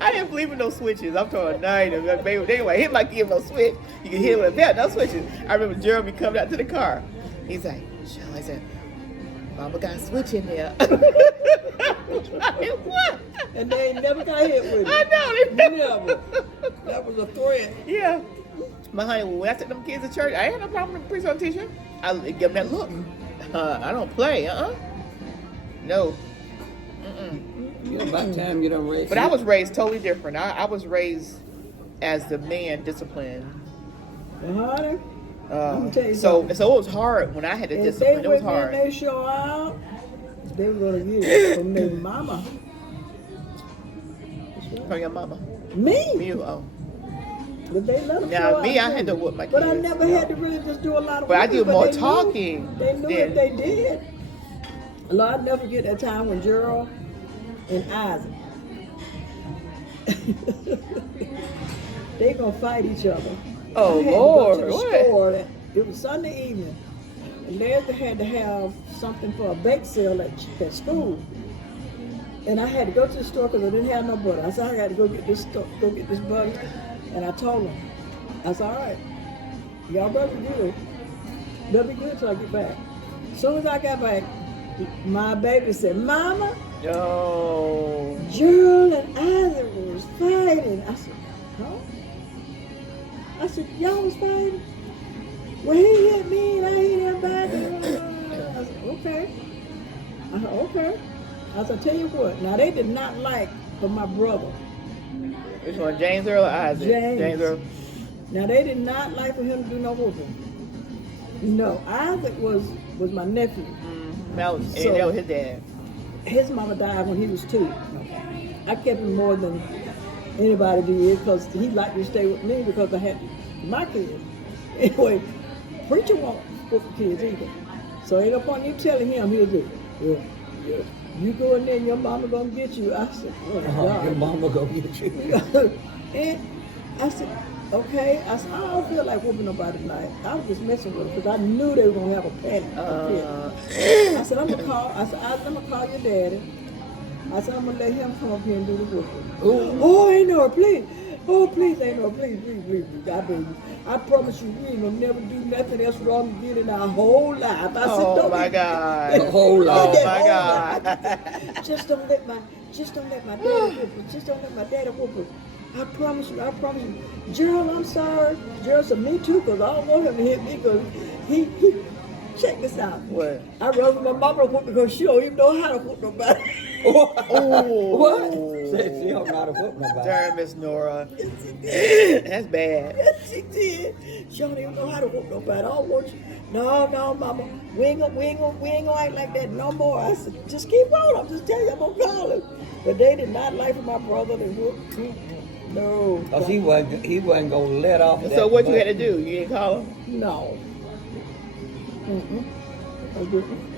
I didn't believe in no switches. I'm talking night. Anyway, hit my kid no switch. You can hit it with a belt, no switches. I remember Jeremy coming out to the car. He's like, Sheila, I said, Mama got a switch in there. Like, what? And they ain't never got hit with it. I know. They Never. That was a threat. Yeah. My honey, when I took them kids to church, I ain't had no problem with the priest teacher. I give them that look. I don't play. No. You know, by the time you done raised. But I was raised totally different. I was raised as the man disciplined. Honey, I'm tell you So something. it was hard when I had to If discipline. they It was went in hard. they show out, they were gonna get it from their mama. From your mama. Me. You, But they let them Now, show me, out, I had too. to whoop my But I kids. never had to really just do a lot of But I whooping, did more they knew- talking They knew than- if they did. Lord, I'll never forget that time when Gerald and Isaac, they gonna fight each other. Oh, I had Lord, to go to the what? store. It was Sunday evening. And they had to have something for a bake sale at school. And I had to go to the store because I didn't have no butter. I said, I got to go get this butter. And I told them, I said, all right, y'all better be good. Better be good till I get back. As soon as I got back, my baby said, Mama, No. Gerald and Isaac was fighting. I said, huh? I said, y'all was fighting? Well, he hit me and I hit him back. I said, okay. I said, okay. I said, tell you what, now they did not like for my brother. Which one, James Earl or Isaac? James. Earl. Now they did not like for him to do no whooping. No, Isaac was my nephew. That was So- that was his dad. His mama died when he was 2. I kept him more than anybody did because he liked to stay with me because I had my kids. Anyway, preacher won't whoop the kids either. So ain't no point you telling him he'll do. Yeah. You go in there and your mama gonna get you. I said, oh God. Your mama go get you. And I said, okay. I said, I don't feel like whooping nobody tonight. I was just messing with them because I knew they were gonna have a panic. I said, I'm gonna call your daddy. I said, I'm gonna let him come up here and do the whooping. Oh, ain't no, please. Oh, please, ain't no, please. I beg you. I promise you, we ain't gonna never do nothing else wrong again in our whole life. I said, Oh don't my be- God. The whole Oh lot. my God. Just don't let my daddy whoop us. Just don't let my daddy whoop us. I promise you. Gerald, I'm sorry. Gerald said, me too, because I don't want him to hit me, because he check this out. What? I'd rather my mama whoop because she don't even know how to whoop nobody. What? Said she don't know how to whoop nobody. Darn, Miss Nora. That's bad. She did. She don't even know how to whoop nobody. I don't want you. No, mama. We ain't gonna act like that no more. I said, just keep on. I'm just telling you, I'm gonna call him. But they did not like for my brother to whoop. No. Cause he wasn't gonna let off. So what you had to do? You didn't call him? No. I didn't.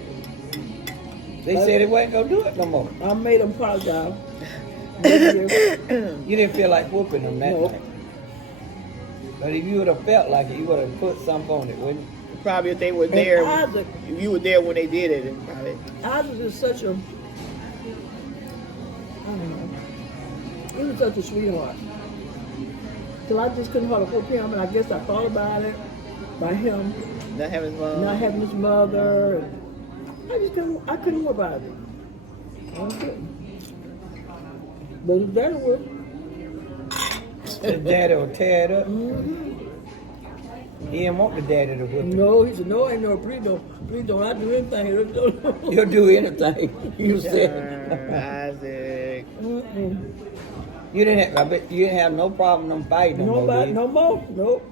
They said they wasn't gonna do it no more. I made him apologize. You didn't feel like whooping them that Nope. night. But if you would have felt like it, you would have put something on it, wouldn't you? Probably if they were there. Isaac, If you were there when they did it, and probably. Isaac is such a, I don't know, he was such a sweetheart. So I just couldn't hardly whoop him, and I guess I thought about it, by him Not having his mom. not having his mother, and I couldn't whoop about it. I couldn't. But his daddy would. The daddy will tear it up. He didn't want the daddy to whip him. No, he said, no, ain't no, please don't, I do anything. He'll do anything. You said. Isaac. You didn't have. I bet you didn't have no problem them fighting no more. Nobody, did you? no more, nope.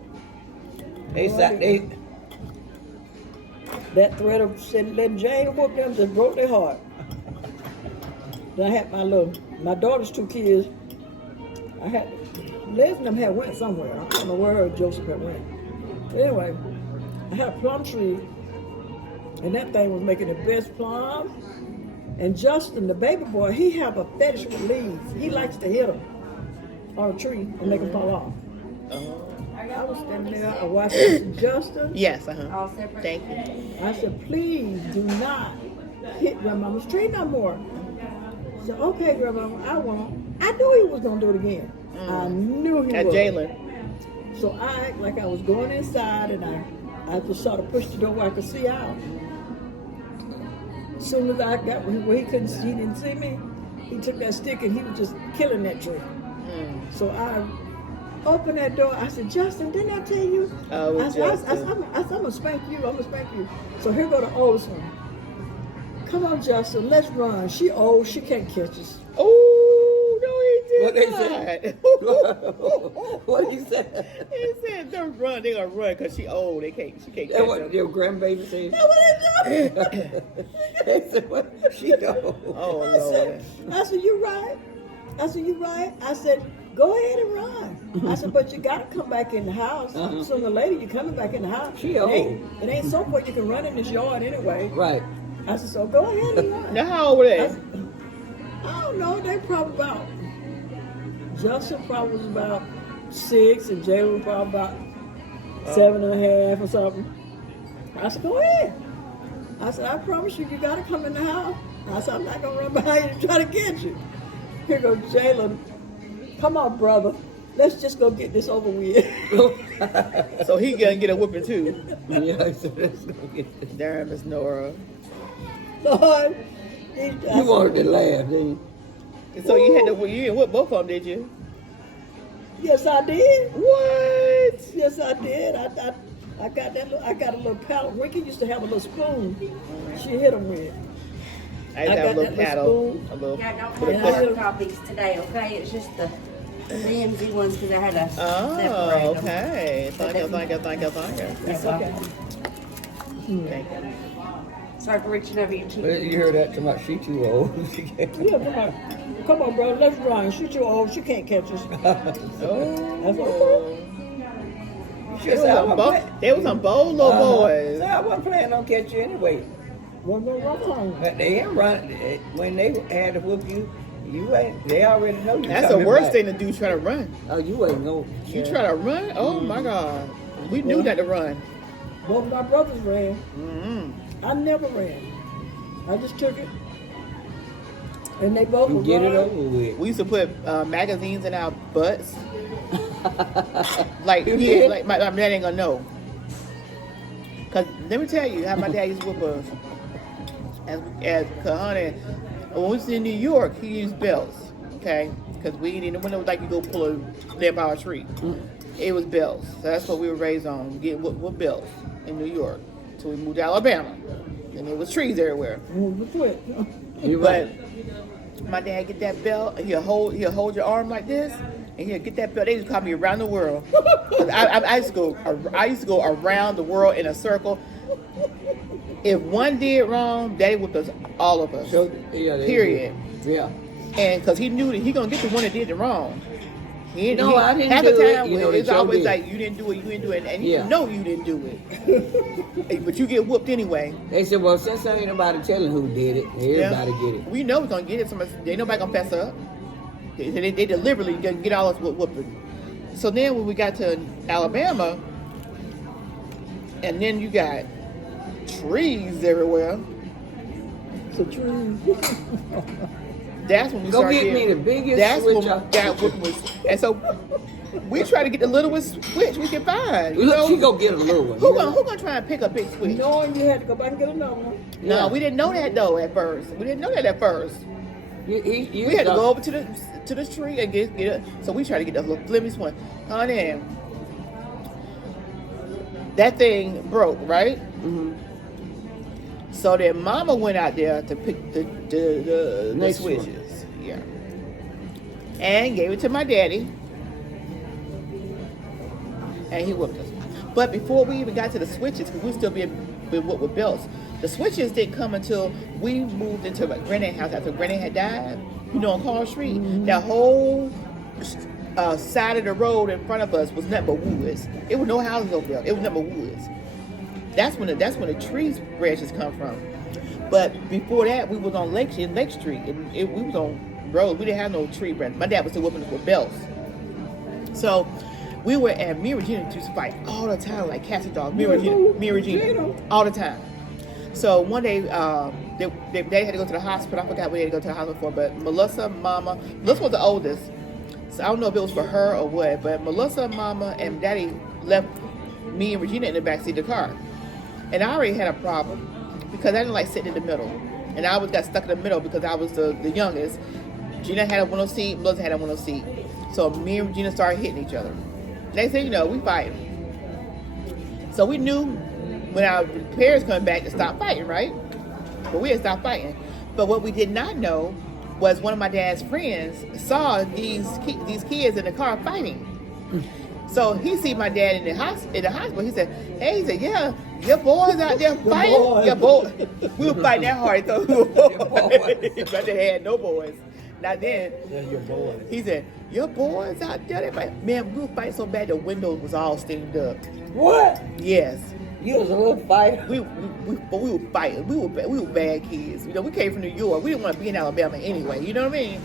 They No, sat. I didn't. That threat of letting Jane whoop them just broke their heart. Then I had my daughter's 2 kids. I had, Les and them had went somewhere. I don't know where Joseph had went. Anyway, I had a plum tree, and that thing was making the best plums. And Justin, the baby boy, he have a fetish with leaves. He likes to hit them on a tree and make them fall off. I was standing there, I watched Justin. Yes, All separate. Thank you. I said, please do not hit Grandmama's tree no more. She said, okay, Grandmama, I won't. I knew he was going to do it again. I knew he At would. Jalen. So I act like I was going inside, and I just sort of pushed the door where I could see out. As soon as I got where he didn't see me, he took that stick and he was just killing that tree. So I opened that door. I said, Justin, didn't I tell you? Oh, I said, Justin. I'm going to spank you. I'm going to spank you. So here go the oldest one. Come on, Justin, let's run. She old, she can't catch us. Oh, no, he What did they not. What he said? He said, don't run. They're going to run because she old. She can't That catch what them. your grandbaby said. That's what they do. They said, what? She don't. Oh, I Lord. said, you right. I said, you right. I said, go ahead and run. I said, but you got to come back in the house. Sooner or later, you're coming back in the house. She It ain't so far you can run in this yard anyway. Right. I said, so go ahead and run. Now, how old were I, they? said, I don't know. They probably about, Justin probably was about 6, and Jalen was probably about 7.5 or something. I said, go ahead. I said, I promise you, you got to come in the house. I said, I'm not going to run behind you and try to get you. Here goes Jalen. Come on, brother. Let's just go get this over with. So he going to get a whooping too. Yeah, I said, let's go get this. Darn, Miss Nora. Lord. You wanted to laugh, didn't you? So you didn't whip both of them, did you? Yes, I did. What? Yes, I did. I got that. I got a little paddle. Ricky used to have a little spoon. She hit him with. I used to have a little paddle. A little. Yeah, don't Put a have push- hard copies today, okay? It's just the DMZ ones because I had to Oh, separate them. okay. Thank you. That's okay. Thank you. Sorry for reaching over your teeth. Well, you heard that too much. She too old. She can't. Yeah, come on, bro. Let's run. She too old. She can't catch us. That's Oh. She said, I wasn't They was some bold little boys. Say, I wasn't planning on catch you anyway. One more run. But they ain't run. When they had to whoop you, you ain't. They already know you. That's the coming worst back. thing to do, try to run. Oh, you ain't know. You try to run? Oh my God. We knew not to run. Both my brothers ran. Mm-hmm. I never ran. I just took it. And they both You were get it running. over with. We used to put magazines in our butts. Like, You he did? like my dad ain't gonna know. Cause let me tell you how my dad used to whoop us. As Kahana, when we was in New York, he used belts. Okay, because we didn't when it was like you go pull a limb out of a tree. It was belts. So that's what we were raised on. Get with belts in New York. So we moved to Alabama, and there was trees everywhere. Move the foot. You But right. my dad get that belt, and he'll hold your arm like this, and he'll get that belt. They just call me around the world. I used to go around the world in a circle. If one did wrong, Daddy whipped us, all of us. So, yeah, Period. Yeah. And because he knew that he gonna get the one that did it wrong. I didn't half do the it. time, You know, it's they always did. like you didn't do it, and Yeah. you know you didn't do it. But you get whooped anyway. They said, well, since there ain't nobody telling who did it, everybody get it. We know we're gonna get it. Ain't nobody gonna fess up. They deliberately gonna get all us whooping. So then when we got to Alabama, and then you got trees everywhere. So true. That's when we Go started get me getting- the biggest That's switch when I- that whooping was. And so we try to get the littlest switch we can find. You Look, know? she go get a little one. Who gonna try and pick a big switch? Knowing you had to go back and get another one. No, Yeah. we didn't know that though at first. We didn't know that at first. You We had to go over to the tree and get it. So we tried to get the little flimmiest one. Honey, that thing broke, right? Mm-hmm. So then Mama went out there to pick the Next one. switches. Yeah. And gave it to my daddy. And he whooped us. But before we even got to the switches, because we were still being whooped with belts, the switches didn't come until we moved into my granddad's house after Granddad had died. You know, on Carl Street. Mm-hmm. That whole side of the road in front of us was nothing but woods. It was no houses over there. It was nothing but woods. That's when the trees branches come from. But before that, we was on Lake Street, and we was on roads. We didn't have no tree branch. My dad was still whooping us with belts. So we were at me and Regina used to fight all the time, like cats and dogs. Me and Regina, all the time. So one day, they had to go to the hospital. I forgot where they had to go to the hospital for, but Melissa was the oldest. So I don't know if it was for her or what, but Melissa, Mama, and Daddy left me and Regina in the backseat of the car. And I already had a problem because I didn't like sitting in the middle. And I always got stuck in the middle because I was the youngest. Regina had a window seat, Melissa had a window seat. So me and Regina started hitting each other. Next thing you know, we fighting. So we knew when our parents coming back to stop fighting, right? But we had stopped fighting. But what we did not know was one of my dad's friends saw these kids in the car fighting. So he see my dad in the hospital. He said, "Hey," he said, "Yeah, your boys out there fighting. Your boy." We were fighting that hard, so my dad had no boys. Not then. Yeah, your boy. He said, "Your boys out there, they fight." Man, we were fighting so bad the windows was all steamed up. What? Yes. You was a little fighter. But we were fighting. We were bad kids. You know, we came from New York. We didn't want to be in Alabama anyway. You know what I mean?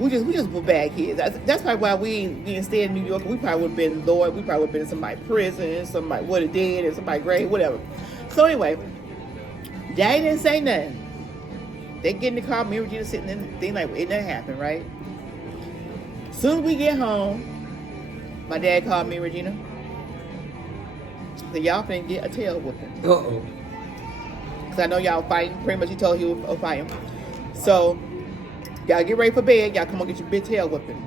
we just were bad kids. That's probably why we didn't stay in New York. We probably would have been Lord. We probably would have been in somebody's prison, somebody would have dead, and somebody's grave, whatever. So anyway, Daddy didn't say nothing. They get in the car, me and Regina sitting in the thing like it didn't happen, right? As soon as we get home, my dad called me and Regina. So y'all finna get a tail whooping. Uh-oh. Because I know y'all fighting. Pretty much he told you was fighting. So y'all get ready for bed. Y'all come on get your big tail whooping.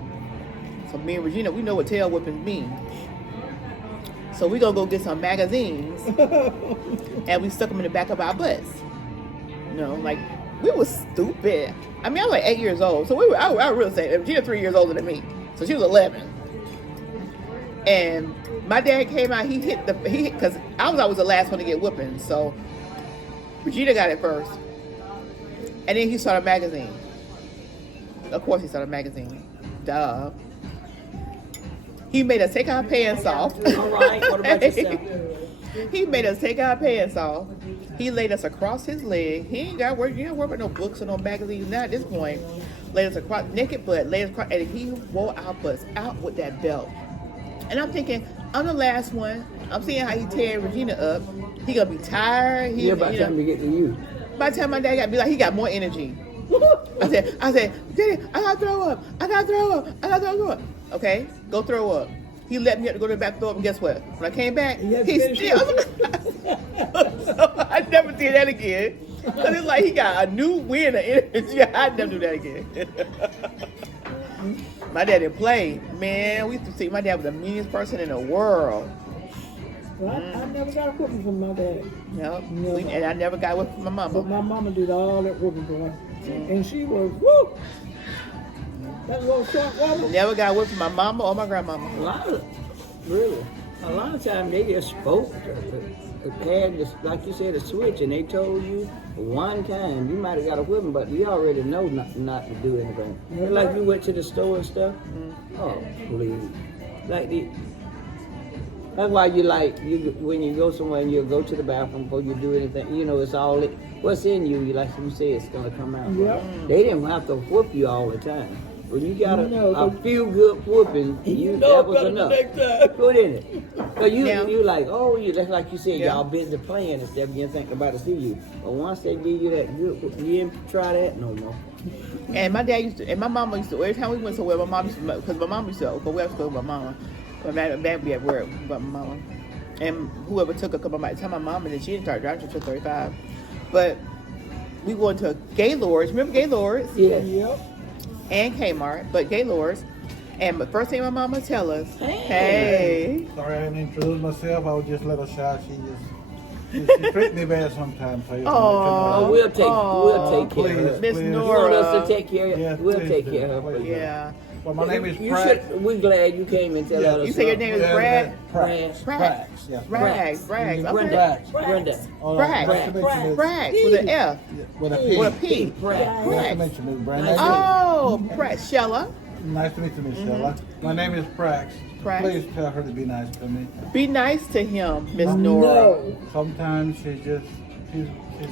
So me and Regina, we know what tail whooping mean. So we gonna go get some magazines. And we stuck them in the back of our butts. You know, like we was stupid. I mean, I was like 8 years old. So I would really say Regina 3 years older than me. So she was 11. And my dad came out, he hit because I was always the last one to get whooping. So Regina got it first. And then he saw the magazine. Of course he saw the magazine. Duh. He made us take our pants off. All right, what about yourself? He made us take our pants off. He laid us across his leg. He ain't got work. You don't work with no books or no magazines now at this point. Laid us across, naked butt, laid us across, and he wore our butts out with that belt. And I'm thinking, I'm the last one. I'm seeing how he tearing Regina up. He gonna be tired. Yeah, by the time we get to you. By the time my dad got be like, he got more energy. I said, Daddy, I gotta throw up. I gotta throw up. Okay, go throw up. He let me have to go to the bathroom, throw up, and guess what? When I came back, he still. So I never did that again. Cause it's like he got a new wind of energy. I'd never do that again. My dad didn't play. Man, we used to see my dad was the meanest person in the world. Well, I never got a whooping from my dad. Nope. Never. And I never got with my But mama. my mama did all that whooping boy. And she was, woo! That little short woman. Never got with my mama or my grandmama. A lot of times they just spoke. Had this, like you said, a switch, and they told you one time you might have got a whipping, but you already know not to do anything. That's Like right. you went to the store and stuff. Oh, please! That's why you when you go somewhere and you go to the bathroom before you do anything. You know, it's all what's in you. Like you say, it's gonna come out. Yep. They didn't have to whoop you all the time. When you got No, a few good whoopings, that was enough. Put in it. So you like, oh, that's like you said, y'all busy playing and stuff. You didn't think about to see you. But once they give you that good, you didn't try that no more. And my dad used to, and my mama used to, every time we went somewhere, my mom used to, because my mom used to, but we have to go with my mama. But my dad would be at work with my mama. And whoever took her, because by the time my mom, and then she didn't start driving until 35. But we went to Gaylord's. Remember Gaylord's? Yeah. Yep. And Kmart, but Gaylord's. And the first thing my mama tell us, Hey. hey. Sorry, I didn't introduce myself. I was just a little shy. She treat me bad sometimes. So you Aw. We'll take care of Please, her. Miss please. You want Nora. us to take care of Yes, We'll please take do. care of her. Please do. Yeah. Well, my name is You Pratt. we're glad you came and tell Yeah. us. You say your name is Brad? Pratt. Brad. Yeah. Brags. Okay. Brenda. Brenda. Oh, Brax. nice to meet you, Miss- Brags with an F. With a P. With a P. Pratt. Nice to Brags. meet you, Miss Brenda. Oh, Brad. Sheila. Nice to meet you, Miss Sheila. My name is Prax. Prax. Please tell her to be nice to me. Be nice to him, Miss Nora. Sometimes she's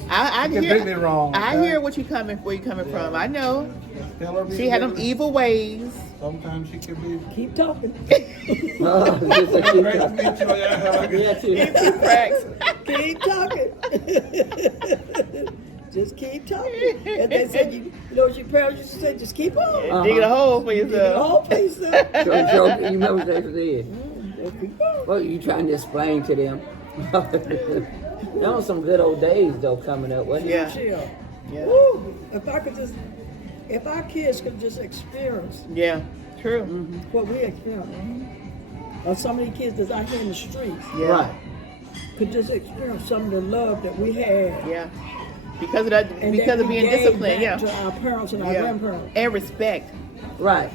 I she can hear, treat me wrong. I okay? hear what you coming, where you coming from. I know. Just tell her be She had them good. evil ways. Sometimes she can be. Keep talking. Oh, just a keep Great to talking. meet you. Yeah, too. Brags. Keep talking. Just keep talking. And they said, you know what your parents used to say, just keep on. Dig a hole for Dig a yourself. hole for yourself. You remember what they said? Just keep on. Well, you trying to explain to them. That was some good old days though coming up, wasn't it? Yeah. Chill. Yeah. Woo. If our kids could just experience Yeah. True. what we experienced, or some of the kids that's out here in the streets Yeah. Right. could just experience some of the love that we had. Yeah. Because of that, And because that of we being gave disciplined. back Yeah. to our parents and our Yeah. grandparents. And respect. Right.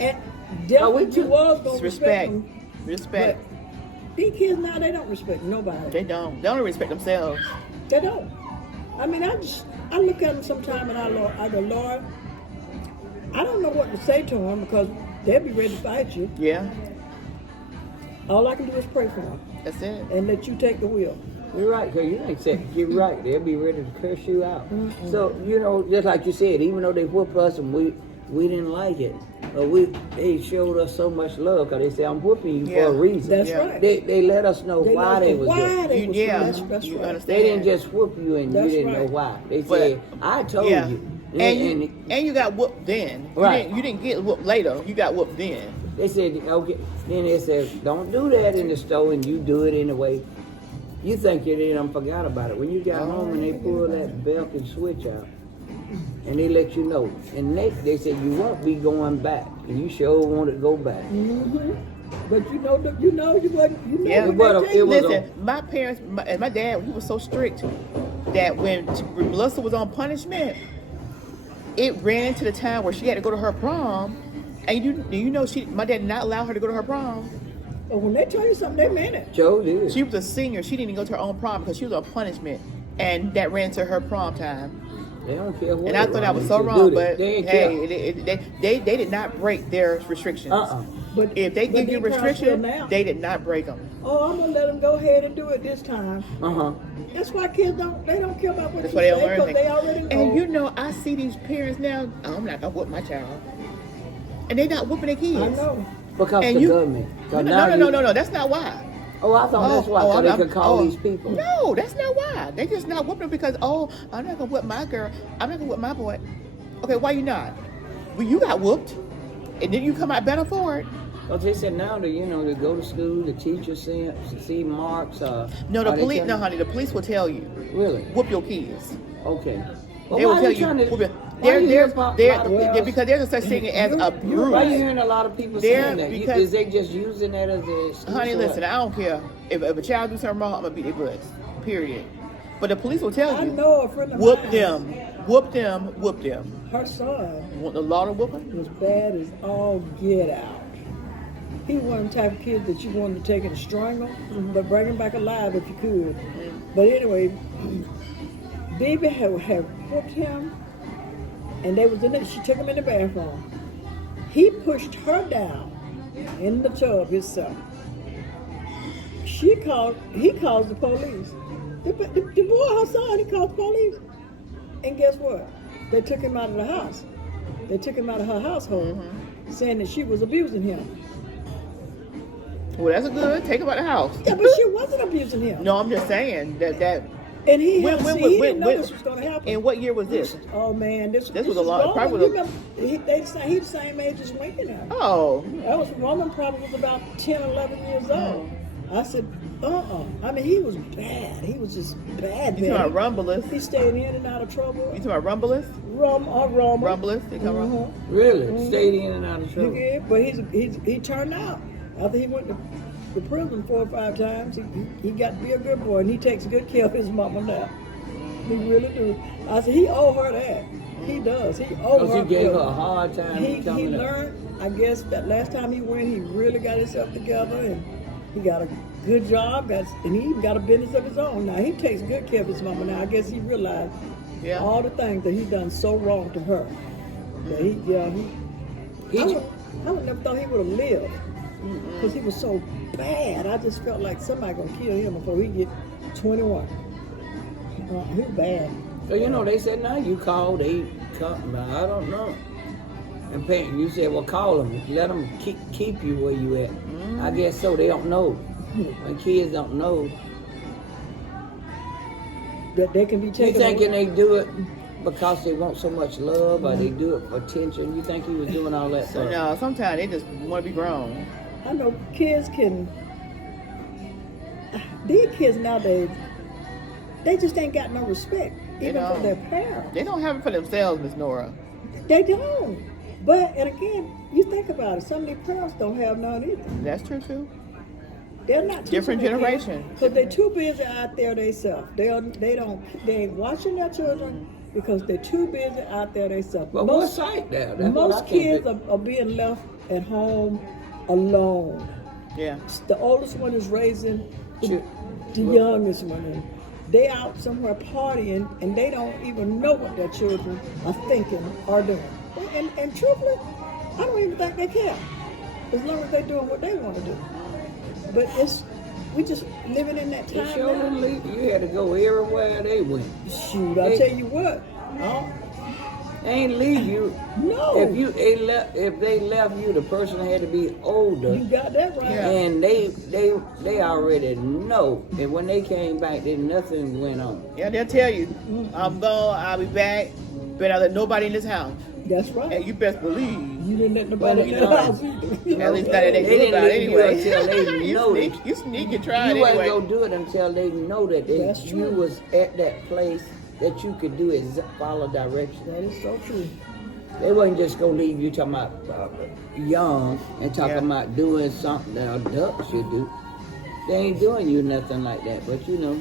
And we definitely too- was going It's to respect respect. them. Respect. But these kids now, they don't respect nobody. They don't. They don't respect themselves. They don't. I mean, I look at them sometime and I go, Lord, I don't know what to say to them because they'll be ready to fight you. Yeah. All I can do is pray for them That's it. and let you take the wheel. You're right, because you ain't said you're right. They'll be ready to curse you out. So, you know, just like you said, even though they whooped us and we didn't like it, but they showed us so much love because they said, I'm whooping you Yeah. for a reason. That's Yeah. right. They let us know why they was doing it. They was Yeah. doing it. That's You right. understand? They didn't just whoop you and That's you didn't know right. why. They But- said, I told Yeah. you. And you got whooped then. Right. You didn't get whooped later. You got whooped then. They said, okay. Then they said, don't do that in the store, and you do it anyway. You think you didn't forgot about it. When you got home and they pulled that belt and switch out, and they let you know. And they said, you won't be going back. And you sure want to go back. But you know, you wasn't. You know, Yeah. what But they it was did. Listen, my parents and my dad, he was so strict that when Melissa was on punishment, it ran into the time where she had to go to her prom. And you know, my dad did not allow her to go to her prom. But when they tell you something, they mean it. Joe did. She was a senior. She didn't even go to her own prom because she was on punishment. And that ran to her prom time. They don't care what. And I thought that was so They wrong, do but they ain't care. hey, they did not break their restrictions. But If they but give you these parents restrictions, will now. they did not break them. Oh, I'm gonna let them go ahead and do it this time. That's why kids don't care about what That's you why they don't say learn because things. they already know. And you know, I see these parents now. Oh, I'm not gonna whoop my child, and they not whooping their kids. I know. Because And the you- government. 'Cause now No. That's not why. Oh, I thought that's why. So they could call these people. No, that's not why. They just not whooping them because I'm not gonna whip my girl. I'm not gonna whip my boy. Okay, why you not? Well, you got whooped, and then you come out better for it. Because they said now that, you know, to go to school, the teachers see marks. No, the are they police. telling No, you? honey, the police will tell you. Really? Whoop your kids. Okay. Well, They will why tell you trying you. to- why you hear about a lot of people- Because there's a such thing as a Why you bruise. hearing a lot of people There, saying that? because- Is they just using that as an excuse? Honey, or listen, what? I don't care. If a child do something wrong, I'm gonna beat their butts. Period. But the police will tell I you. know a friend of Whoop mine. them. Whoop them. Whoop them. Her son Want the law to whoop them? was bad as all get out. He was one of the type of kid that you wanted to take and strangle, but bring him back alive if you could. But anyway, Baby had whooped him, and they was in it. She took him in the bathroom. He pushed her down in the tub himself. He calls the police. The boy, her son, he called the police. And guess what? They took him out of the house. They took him out of her household, saying that she was abusing him. Well, that's a good. Take him out the house. Yeah, but she wasn't abusing him. No, I'm just saying that. And he When- had, when- see, when- he didn't know when- this was going to happen. And what year was this? Oh man, this was a is lot- Roman. probably You was a- remember, he's the same age as Lincoln now. Oh, That was Roman. Probably was about 10, 11 years old. I said, I mean, he was bad. He was just bad. you talking about rumblers? He stayed in and out of trouble. You talking about rumblers? Roma. Rumblers? They come Mhm. Really? Stayed in and out of He trouble. did, but he turned out. After he went to prison 4 or 5 times, he got to be a good boy, and he takes good care of his mama now. He really do. I said, he owe her that. He does. He owe Because her. he gave her good. a hard time. He coming up. learned, I guess, that last time he went, he really got himself together, and he got a good job, and he even got a business of his own. Now, he takes good care of his mama now. I guess he realized Yeah. all the things that he done so wrong to her. That I would never thought he would have lived, because he was so bad. I just felt like somebody gonna kill him before he get 21. He was bad. So you know, they said now you call, they come. I don't know. And you said, well, call them, let them keep you where you at. I guess so. They don't know. When kids don't know, That they can be you taken thinking away. they do it because they want so much love, or they do it for attention. You think he was doing all that So for? no, sometimes they just want to be grown. I know kids can. These kids nowadays, they just ain't got no respect, even don't. for their parents. They don't have it for themselves, Miss Nora. They don't. But and again, you think about it. Some of these parents don't have none either. That's true too. They're not Different generation. because they're too busy out there themselves. They ain't watching their children because they're too busy out there themselves. But what's right there? That's what I Most think kids it- are being left at home alone. Yeah. The oldest one is raising the Chil- youngest one. And they out somewhere partying and they don't even know what their children are thinking or doing. And truthfully, I don't even think they care. As long as they're doing what they want to do. But we just living in that They time sure now. didn't leave. You had to go everywhere they went. Shoot, I tell you what. They ain't leave you. No. If they left you, the person had to be older. You got that right. Yeah. And they already know. And when they came back, then nothing went on. Yeah, they'll tell you, I'm gone, I'll be back. Better let nobody in this house. That's right. And you best believe. You didn't let nobody Well, in you the know, house either. At least that they They do didn't about it leave you anyway. until they know that. You sneak and try it You wasn't anyway. gonna do it until they know that That's you true. was at that place that you could do is follow directions. That is so true. They wasn't just gonna leave you talking about young and talking Yeah. about doing something that adults should do. They ain't doing you nothing like that, but you know,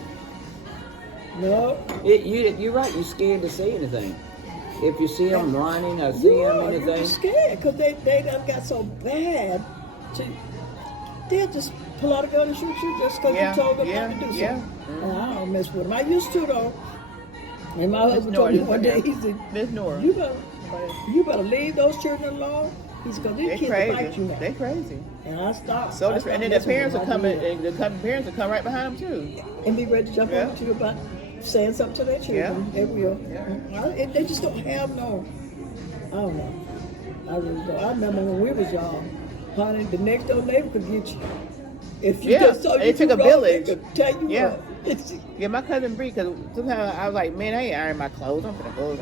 No. you're right. You're scared to say anything. If you see them running or see them You're anything, scared because they done got so bad. They'll just pull out a gun and shoot you just because Yeah, you told them yeah, not to do yeah. something. And I don't mess with them. I used to though. And my husband Nora, told me this one day, right he here. said, Miss Nora. you better leave those children alone. He said, because these They kids will bite you crazy. now. They crazy. And I stopped. So I and stopped then the messing with parents them. will I come in, did. and the parents will come right behind them too. And be ready to jump Yeah. over to you about saying something to their children. Yeah. They will. Yeah. And they just don't have no, I don't know. I really don't. I remember when we was young, honey, the next door neighbor could get you. If you Yeah, just saw you it took too a wrong, village. they could tell you Yeah. what. It's, Yeah, my cousin Bree, because sometimes I was like, man, I ain't ironing my clothes. I'm finna go.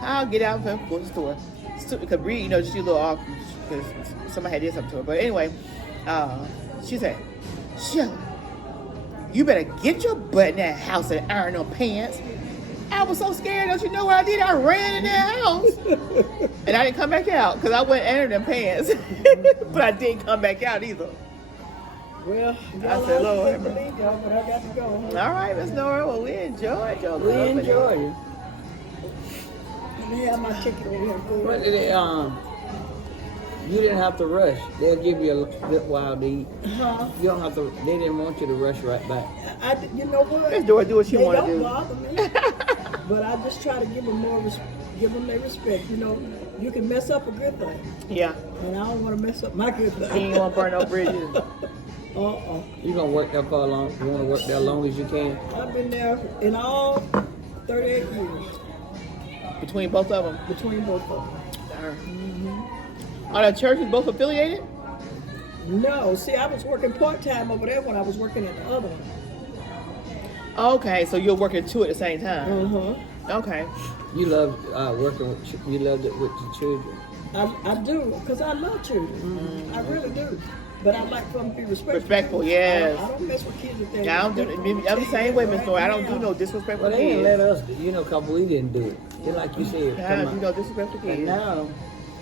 I'll get out and go to the store. Because Bree, you know, she's a little off because somebody had did something to her. But anyway, she said, Sheila, you better get your butt in that house and iron them pants. I was so scared. Don't you know what I did? I ran in that house. And I didn't come back out because I went under them pants. But I didn't come back out either. Well, I said, Lord. can't believe y'all, but I got to go. All right, Miss Nora. Well, we enjoyed your We company. enjoy you. Let me have my ticket over here. Go But ahead. you didn't have to rush. They'll give you a little while to eat. Huh? You don't have to. They didn't want you to rush right back. You know what? Miss Nora do what she They want to don't do. bother me. But I just try to give them give them their respect. You know, you can mess up a good thing, Yeah. and I don't want to mess up my good He thing. ain't want to burn no bridges. You gonna work there for long? You wanna work there as long as you can? I've been there in all 38 years Between both of them. between both of them. Are the churches both affiliated? No, see, I was working part-time over there when I was working at the other one. Okay, so you're working two at the same time. Uh-huh. Okay. You love working with. You loved it with the children. I do, because I love children. I really do. But I like for them to be respectful. Respectful, yes. I don't mess with kids if they Yeah, I don't do. I'm the same way, Miss Nora. I don't do no disrespectful Well, they didn't kids. let us. You know, cause we didn't do it. Just like you said. I Come don't do on. no disrespectful But kids. now,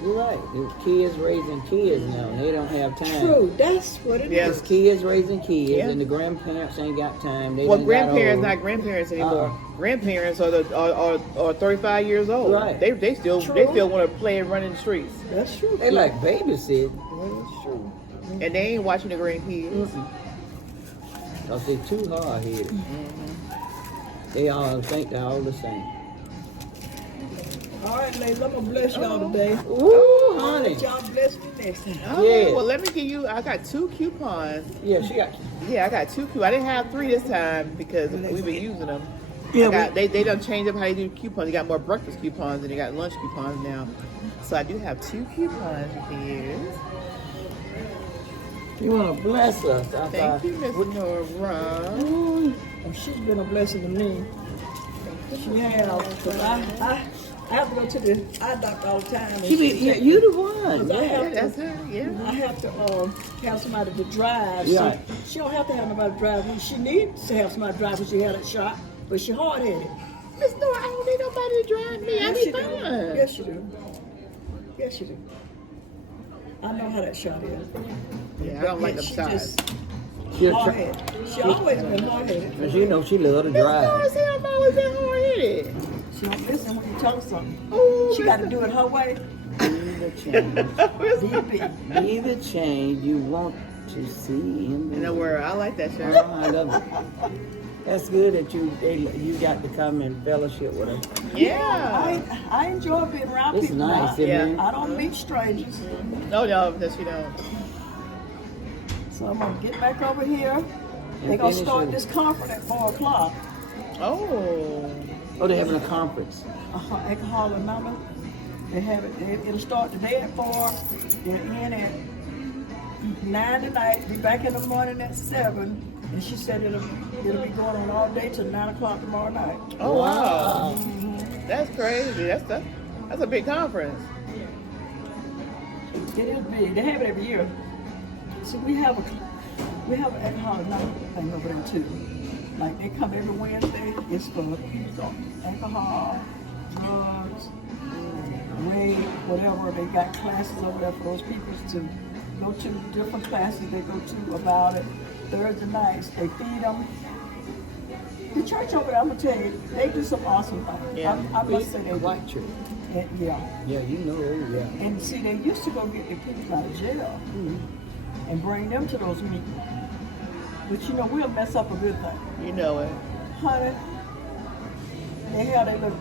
you're right. The kids raising kids now. They don't have time. True, that's what it Yeah. is. It's kids raising kids, Yeah. and the grandparents ain't got time. They Well, done got grandparents old. not grandparents anymore. Grandparents are are 35 years old. Right. They still True. want to play and run in the streets, That's true. They like babysit. That's true. and they ain't watching the grandkids. Cause they too hard headed. They all think they're all the same. All right, ladies, I'm going to bless y'all today. Ooh, honey. Let y'all bless me next time. Oh, Yeah. well, let me give you. I got 2 coupons. Yeah, she got. Yeah, I got 2 coupons. I didn't have 3 this time because we've been using them. Yeah, They done changed up how they do coupons. They got more breakfast coupons and they got lunch coupons now. So I do have 2 coupons you can use. You want to bless us? I Thank thought, you, Miss Nora. Oh, she's been a blessing to me. She has, because I have to go to the eye doctor all the time. and She be, she take you me. the one. I Yeah, have that's to, her. Yeah. I have to have somebody to drive. Yeah. She don't have to have nobody to drive. She needs to have somebody to drive when she had it shot, but she hard-headed. Miss Nora, I don't need nobody to drive me. I Yes, be you do. fine. Yes, you do. Yes, you do. I know how that shot is. Yeah, I don't like them She shots. just She'll try, hard-headed. She always been hard-headed. cause you know she love to Miss Nora drive. said I'm always that hard-headed. She don't listen when you tell her something. Ooh, She got to do it her way. Be the change. DB. Be the change you want to see in In the the world, I like that shirt. Oh, I love it. That's good that you got to come and fellowship with her. Yeah. I enjoy being around It's people. nice, I, isn't it? I don't meet strangers. No, that you don't. So I'm going to get back over here. They're going to finish start it. this conference at 4 o'clock. Oh. Oh, they're having a conference. Alcohol Anonymous. They have it. It'll start today at 4. They're in at 9 tonight. Be back in the morning at 7. And she said it'll be going on all day till 9 o'clock tomorrow night. Oh wow. That's crazy. That's a big conference. It is big. They have it every year. So we have an alcohol anonymous thing over there too. Like they come every Wednesday. It's for alcohol, drugs, rape, whatever. They got classes over there for those people to go to. Different classes they go to about it. Thursday nights they feed them. The church over there, I'm gonna tell you, they do some awesome things. Yeah. I must say they do. White church. And, yeah. Yeah, you know, yeah. And see, they used to go get the people out of jail and bring them to those meetings. But you know, we'll mess up a good thing. You know it. Honey, they have their little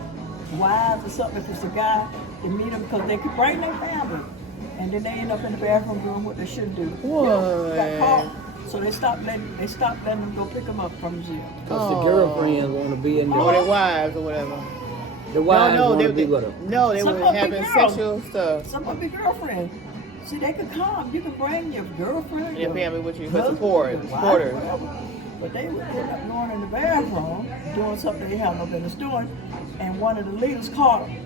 wives or something. If it's a guy, they meet them because they could bring their family. And then they end up in the bathroom doing what they shouldn't do. What? Got caught. So they stopped letting them go pick them up from jail. Because the girlfriends want to be in Or the, their wives or whatever. the wives no, want they to be with them. No, they Some were of them having girls. sexual stuff. Some of your girlfriends. See, they could come. You can bring your girlfriend, Your family with you for husband, support, your wife, supporters. whatever. But they would end up going in the bathroom, doing something they have no business doing, and one of the leaders caught them.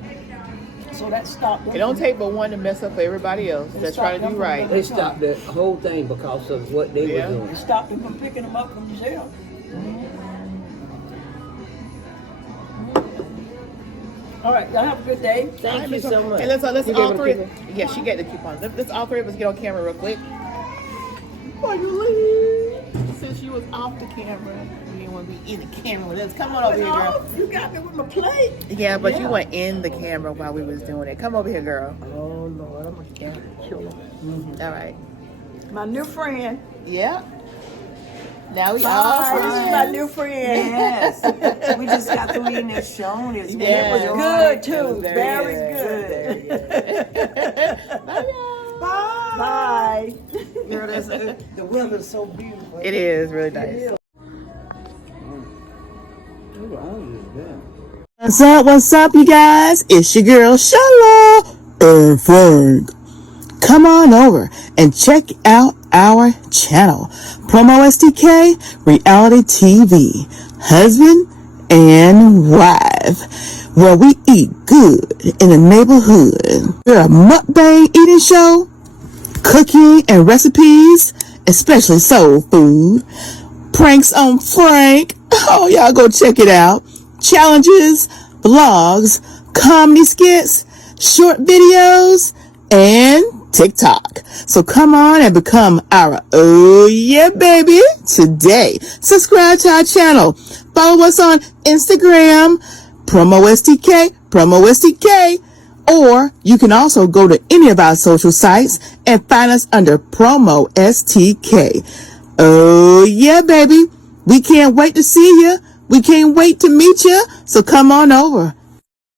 So that stopped them. It don't take but one to mess up for everybody else It that's stopped trying to them do from right. They stopped the whole thing because of what they Yeah. were It doing. stopped them from picking them up from jail. All right, y'all have a good day. Thank you so much. Hey, let's You all gave three. her the Yeah, she got the coupon. Let's all three of us get on camera real quick. Before you leave. Since you was off the camera, you didn't want to be in the camera with us. Come on over here, girl. You got me with my plate. Yeah, but you went in the camera while we was doing it. Come over here, girl. Oh Lord, I'm gonna kill him. All right. My new friend. Yeah. Now we all Hi, this is my friends. new friend. Yes. We just got through eating that shown. It was Yeah. It was It good too. It was Very good. good. Bye, y'all. Bye. Girl, the weather's so beautiful. It is really nice. What's up, you guys? It's your girl, Sheila and Frank. Come on over and check out our channel, Promo STK Reality TV, husband and wife, where we eat good in the neighborhood. We're a mukbang eating show, cooking and recipes, especially soul food, pranks on Frank. Oh, y'all go check it out. Challenges, vlogs, comedy skits, short videos, and TikTok. So come on and become our oh yeah baby today. Subscribe to our channel. Follow us on Instagram, Promo STK, or you can also go to any of our social sites and find us under Promo STK. Oh yeah baby. We can't wait to see you. We can't wait to meet you. So come on over.